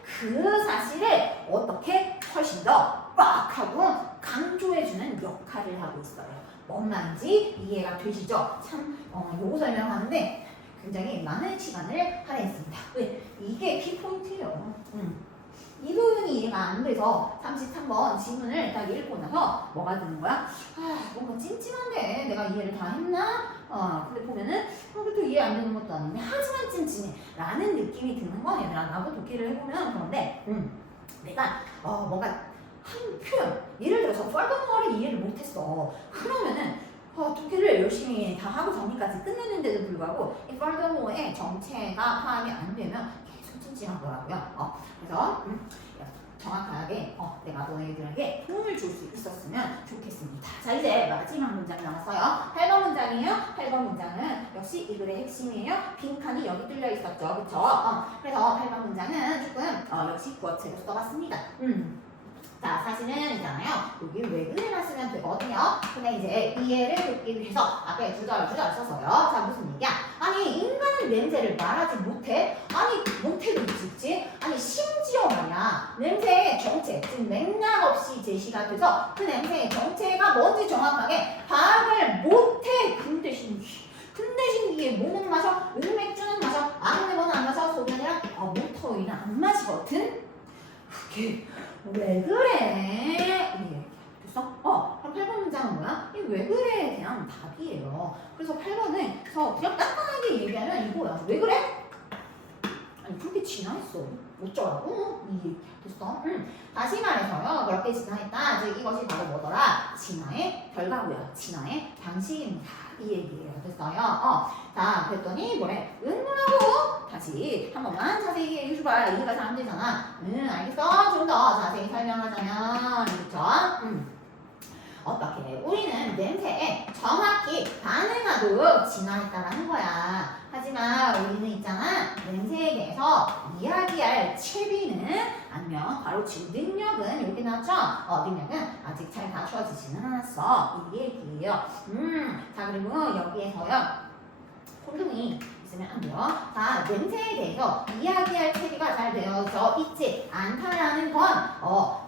그 사실을 어떻게 훨씬 더 빡 하고 강조해주는 역할을 하고 있어요. 뭔 말인지 이해가 되시죠? 참 요거 설명하는데 굉장히 많은 시간을 할애했습니다. 왜? 이게 키포인트예요. 이 부분이 이해가 안 돼서 33번 지문을 딱 읽고 나서 뭐가 드는 거야? 뭔가 찜찜한데 내가 이해를 다 했나? 근데 보면은 그래도 이해 안 되는 것도 아닌데 하지만 찜찜해 라는 느낌이 드는 거 얘들아. 나도 독해를 해보면 그런데 내가 뭔가 한 표현, 예를 들어서 펄더모어를 이해를 못했어. 그러면은 독해를 열심히 다 하고 정리까지 끝냈는데도 불구하고 이 펄더모어의 정체가 파악이 안 되면 계속 찜찜하더라고요. 그래서 정확하게 내가 너희들에게 도움을 줄 수 있었으면 좋겠습니다. 자, 이제 마지막 문장 남았어요. 8번 문장이에요. 8번 문장은 역시 이 글의 핵심이에요. 빈칸이 여기 뚫려 있었죠. 그쵸? 그래서 8번 문장은 조금 역시 구어체로 써봤습니다. 자, 사실은 있잖아요. 여기 왜 그래만 쓰면 되거든요. 근데 이제 이해를 돕기 위해서 앞에 주절 써서요. 자, 무슨 얘기야? 아니, 인간은 냄새를 말하지 못해? 아니, 못해도 있지? 아니, 심지어 말이야. 냄새의 정체, 즉 맥락 없이 제시가 돼서 그 냄새의 정체가 뭔지 정확하게 파악을 못해. 근데 신기해. 뭐는 마셔? 맥주는 마셔. 근데 뭐는 안 마셔? 소변이랑 모터오일은 안 마시거든? 그게 왜 그래? 됐어? 그럼 8번 문장은 뭐야? 이 왜 그래에 대한 답이에요. 그래서 8번은 그냥 간단하게 얘기하면 이거야. 왜 그래? 아니 그렇게 진화했어. 어쩌라고? 이 됐어? 다시 말해서요. 그렇게 진화했다. 즉 이것이 바로 뭐더라? 진화의 결과고요. 진화의 방식입니다. 이 얘기예요. 됐어요? 자, 그랬더니 뭐래? 뭐라고? 다시 한 번만 자세히 얘기해 줘봐. 이해가 잘 안 되잖아. 알겠어? 좀 더 자세히 설명하자면 그쵸? 어떻게? 우리는 냄새에 정확히 반응하도록 진화했다라는 거야. 하지만 우리는 있잖아. 냄새에 대해서 이야기할 채비는 아니면 가로치고 능력은 이렇게 나왔죠? 능력은 아직 잘 갖추어지지는 않았어. 이 얘기예요. 자, 그리고 여기에서요. 홀름이 있으면 안 돼요. 자, 냄새에 대해서 이야기할 체계가 잘 되어져 있지 않다라는 건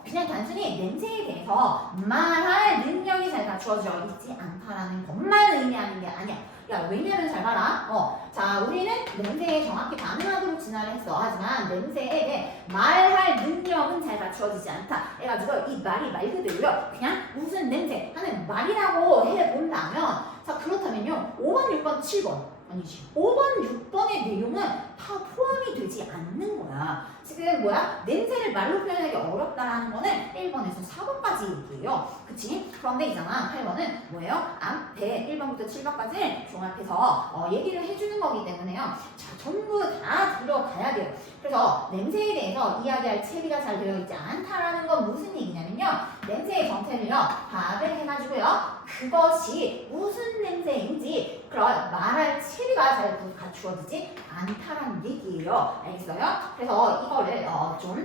그냥 단순히 냄새에 대해서 말할 능력이 잘 갖추어져 있지 않다라는 것만 의미하는 게 아니야. 야, 왜냐면 잘 봐라. 자, 우리는 냄새에 정확히 반응하도록 진화를 했어. 하지만 냄새에 대해 말할 능력은 잘 갖추어지지 않다. 해가지고 이 말이 말 그대로요. 그냥 무슨 냄새 하는 말이라고 해본다면, 자, 그렇다면요. 5번, 6번, 7번. 아니지. 5번, 6번의 내용은 다 포함이 되지 않는 거야. 지금 뭐야? 냄새를 말로 표현하기 어렵다라는 거는 1번에서 4번까지 얘기해요. 그치? 그런데 있잖아. 8번은 뭐예요? 앞에 1번부터 7번까지 종합해서 얘기를 해주는 거기 때문에요. 자, 전부 다 들어가야 돼요. 그래서 냄새에 대해서 이야기할 체비가 잘 되어 있지 않다라는 건 무슨 얘기냐면요. 냄새의 정체를요. 파악을 해가지고요. 그것이 무슨 냄새인지 그런 말할 체비가 잘 갖추어지지 않다라는 얘기예요. 알겠어요? 그래서 이거를 좀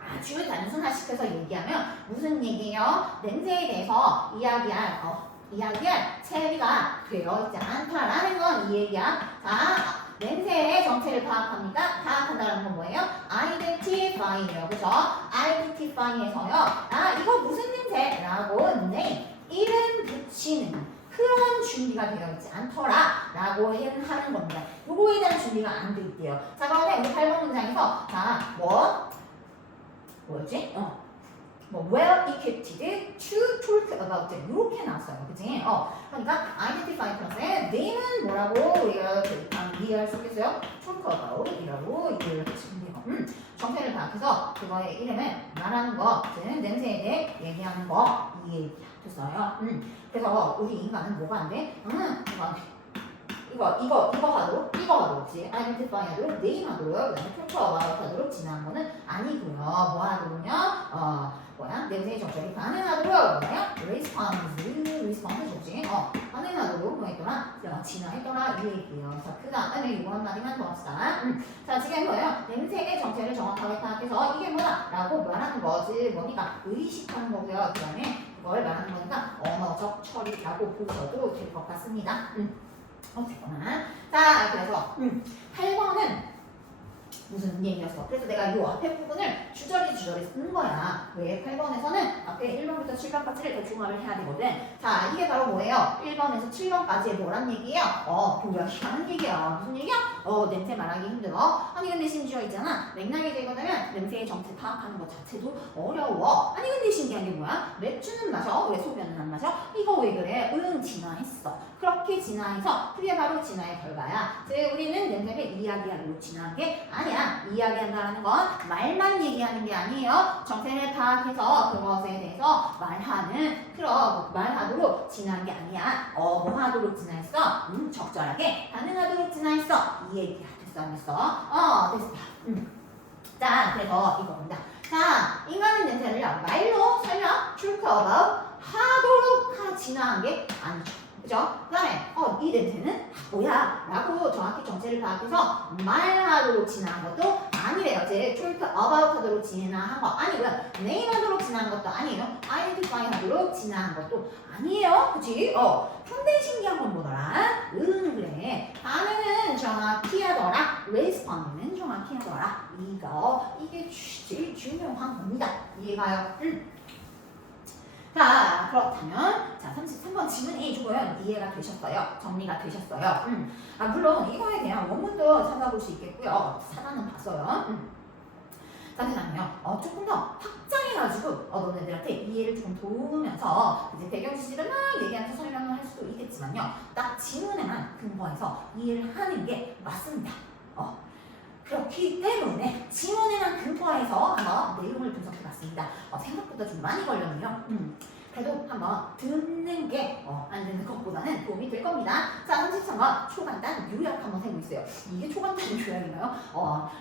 아주 단순화시켜서 얘기하면 무슨 얘기예요? 냄새에 대해서 이야기할 체비가 되어 있지 않다라는 건 이 얘기야. 자, 냄새의 정체를 파악합니다. 파악한다는 건 뭐예요? identify예요. 그죠? identify에서요. 이거 무슨 냄새라고 name, 이름 붙이는 그런 준비가 되어 있지 않더라 라고 하는 겁니다. 요거에 대한 준비가 안 돼 있대요. 자, 그런데 우리 8번 문장에서 자, 뭐였지? well equipped to talk about it. 이렇게 나왔어요. 그치? 그러니까 identify 플러스에 name은 뭐라고 우리가 이해할 수 있겠어요? talk about 이라고 이해를 하시면 돼요. 정체를 파악해서 그거의 이름을 말하는 거, 즉 냄새에 대해 얘기하는 거 이해 됐어요. 그래서 우리 인간은 뭐가 안 돼? 이거 하도록, 그치? identify 하도록, name 하도록, 그 다음에 talk about 하도록 진화한 거는 아니고요. 뭐 하도록요? 냄새의 정체를 반응하도록, response지? 반응하도록, 뭐 했더라? 진화했더라, 이 얘기예요. 자, 그 다음에 이거 한 마디만 더 합시다. 자, 지금 뭐예요? 냄새의 정체를 정확하게 파악해서 이게 뭐야? 라고 말하는 거지. 뭐니까? 의식하는 거고요. 그 다음에 그걸 말하는 거니까 언어적 처리라고 보셔도 될 것 같습니다. 어쨌거나. 자, 그래서 8번은 무슨 얘기였어? 그래서 내가 이 앞에 부분을 주저리 쓴 거야. 왜? 8번에서는 앞에 1번부터 7번까지를 더 종합을 해야 되거든. 자, 이게 바로 뭐예요? 1번에서 7번까지의 뭐란 얘기예요? 교양이라는 얘기야. 무슨 얘기야? 냄새 말하기 힘들어. 아니 근데 심지어 있잖아. 맥락이 되거든요. 냄새의 정체 파악하는 것 자체도 어려워. 아니 근데 신기한 게 뭐야? 맥주는 마셔. 왜 소변은 안 마셔? 이거 왜 그래? 진화했어. 그렇게 진화해서 그게 바로 진화의 결과야. 즉 우리는 냄새를 이야기하려고 진화한 게 아니야. 이야기한다는 건 말만 얘기하는 게 아니에요. 정체를 파악해서 그것에 대해서 말하도록 진화한 게 아니야. 뭐 하도록 진화했어? 적절하게 반응하도록 진화했어. 이 얘기야. 됐어 안 됐어? 됐어. 자, 그래서 이겁니다. 자, 인간의 냄새를 말로 설명, talk about 하도록 진화한 게 아니죠. 그죠? 그 다음에 이 냄새는 뭐야? 라고 정확히 정체를 파악해서 말하도록 진화한 것도 아니래요. 즉 talk about 하도록 진화한 거 아니고요. name 하도록 진화한 것도 아니에요. identify 하도록 진화한 것도 아니에요. 그치? 근데 신기한 건 뭐더라? 그래. 반응은 정확히 하더라. respond는 정확히 하더라. 이게 제일 중요한 겁니다. 이해가요? 자, 그렇다면 자 33번 질문이 조금 이해가 되셨어요? 정리가 되셨어요? 물론 이거에 대한 원문도 찾아볼 수 있겠고요. 사전은 봤어요. 자, 그 다음에요. 조금 더 확장해가지고 너네들한테 이해를 조금 도우면서 이제 배경 지식을 막 얘기하면서 설명을 할 수도 있겠지만요. 딱 지문에만 근거해서 이해를 하는 게 맞습니다. 그렇기 때문에 지문에만 근거해서 한번 내용을 분석해봤습니다. 생각보다 좀 많이 걸렸네요. 그래도 한번 듣는 게 안 듣는 것보다는 도움이 될 겁니다. 자, 33번 초간단 요약 한번 해보고 있어요. 이게 초간단 요약인가요?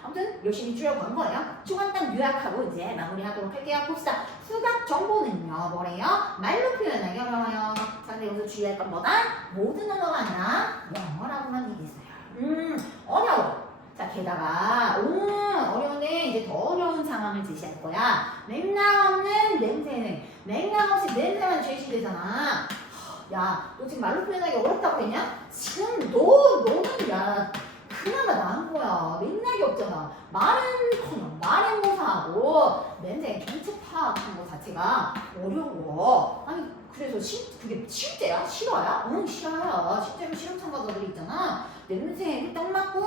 아무튼 열심히 줄여본 거예요. 초간단 요약하고 이제 마무리하도록 할게요. 봅시다. 수학 정보는요, 뭐래요? 말로 표현하기 어려워요. 자, 근데 여기서 주의할 건 뭐다? 모든 언어가 아니라 영어라고만 얘기했어요. 어려워. 자, 게다가 어려운데 이제 더 어려운 상황을 제시할 거야. 맥락 없는 냄새는 맥락 없이 냄새만 제시되잖아. 야, 너 지금 말로 표현하기 어렵다고 했냐? 지금 너는 야, 그나마 나은 거야. 맥락이 없잖아. 말은 모사하고 냄새 전체 파악하는 거 자체가 어려워. 아니, 그래서 그게 실제야? 실화야? 응, 실화야. 실제로 실험 참가자들이 있잖아. 냄새에 딱 맞고,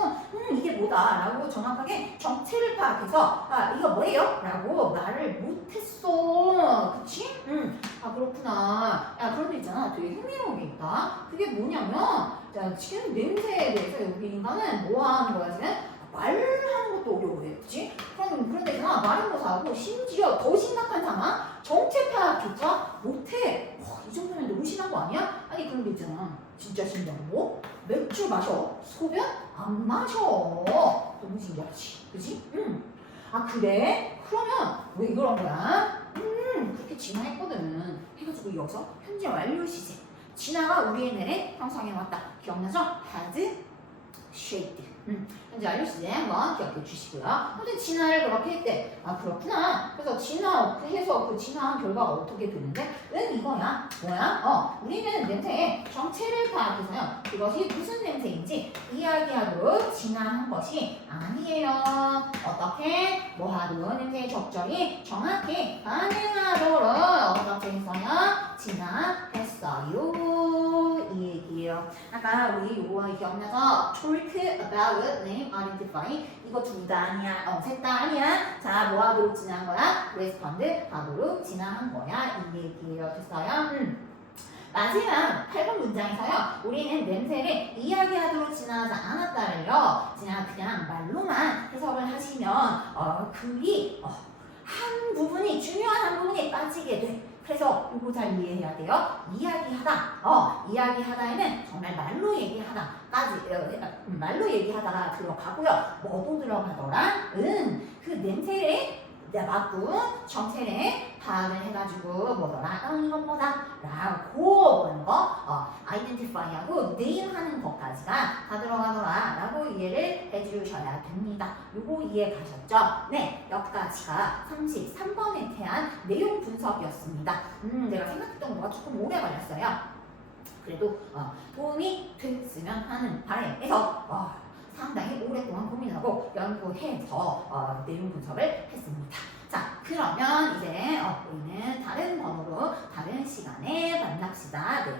이게 뭐다? 라고 정확하게 정체를 파악해서, 아, 이거 뭐예요? 라고 말을 못했어. 그치? 아, 그렇구나. 야, 그런데 있잖아. 되게 흥미로운 게 있다. 그게 뭐냐면, 자, 지금 냄새에 대해서 여기 인간은 뭐 하는 거야, 지금? 말하는 것도 어려워해. 그치? 그런데 있잖아. 말은 못하고, 심지어 더 심각한 상황, 정체 파악조차 못해. 이 정도면 너무 심한 거 아니야? 아니, 그런 게 있잖아. 진짜 신기한 거? 맥주 마셔. 소변? 안 마셔. 너무 신기하지. 그치? 아, 그래? 그러면 왜 그런 거야? 그렇게 진화했거든. 해가지고 여기서 현재 완료 시제. 진화가 우리의 뇌를 형성해왔다. 기억나죠? has shaped. 현재 완료 시제 한번 기억해 주시고요. 현재 진화를 그렇게 했대. 아, 그렇구나. 그래서 진화해서 그 진화한 결과가 어떻게 되는데? 이거야. 뭐야? 우리는 냄새의 정체를 파악해서요. 그것이 무슨 냄새인지 이야기하도록 진화한 것이 아니에요. 어떻게? 뭐하도록 냄새의 적절히 정확히 반응하도록 어떻게 했어요? 진화했어요. 이 얘기예요. 아까 우리 요거 기억나서 talk about name identify 이거 둘 다 아니야. 셋 다 아니야. 자, 뭐 하도록 진화한 거야? respond 하도록 진화한 거야. 이 얘기예요. 됐어요? 마지막 8번 문장에서요. 우리는 냄새를 이야기하도록 진화하지 않았다를요. 그냥 말로만 해석을 하시면 글이 한 부분이 중요한 한 부분이 빠지게 돼. 그래서 이거 잘 이해해야 돼요. 이야기하다에는 정말 말로 얘기하다까지 말로 얘기하다가 들어가고요. 뭐도 들어가더라? 그 냄새를 맡고 정체를 파악을 해가지고 뭐더라? 이건 뭐다? 라고 보는 거 identify하고 name 하는 것까지가 다 들어가더라 라고 이해를 해주셔야 됩니다. 요거 이해 가셨죠? 네, 여기까지가 33번에 대한 내용 분석이었습니다. 내가 생각했던 것보다 조금 오래 걸렸어요. 그래도 도움이 됐으면 하는 바람에서 상당히 오랫동안 고민하고 연구해서 내용 분석을 했습니다. 자, 그러면 이제 우리는 다른 번호로 다른 시간에 만납시다. 네.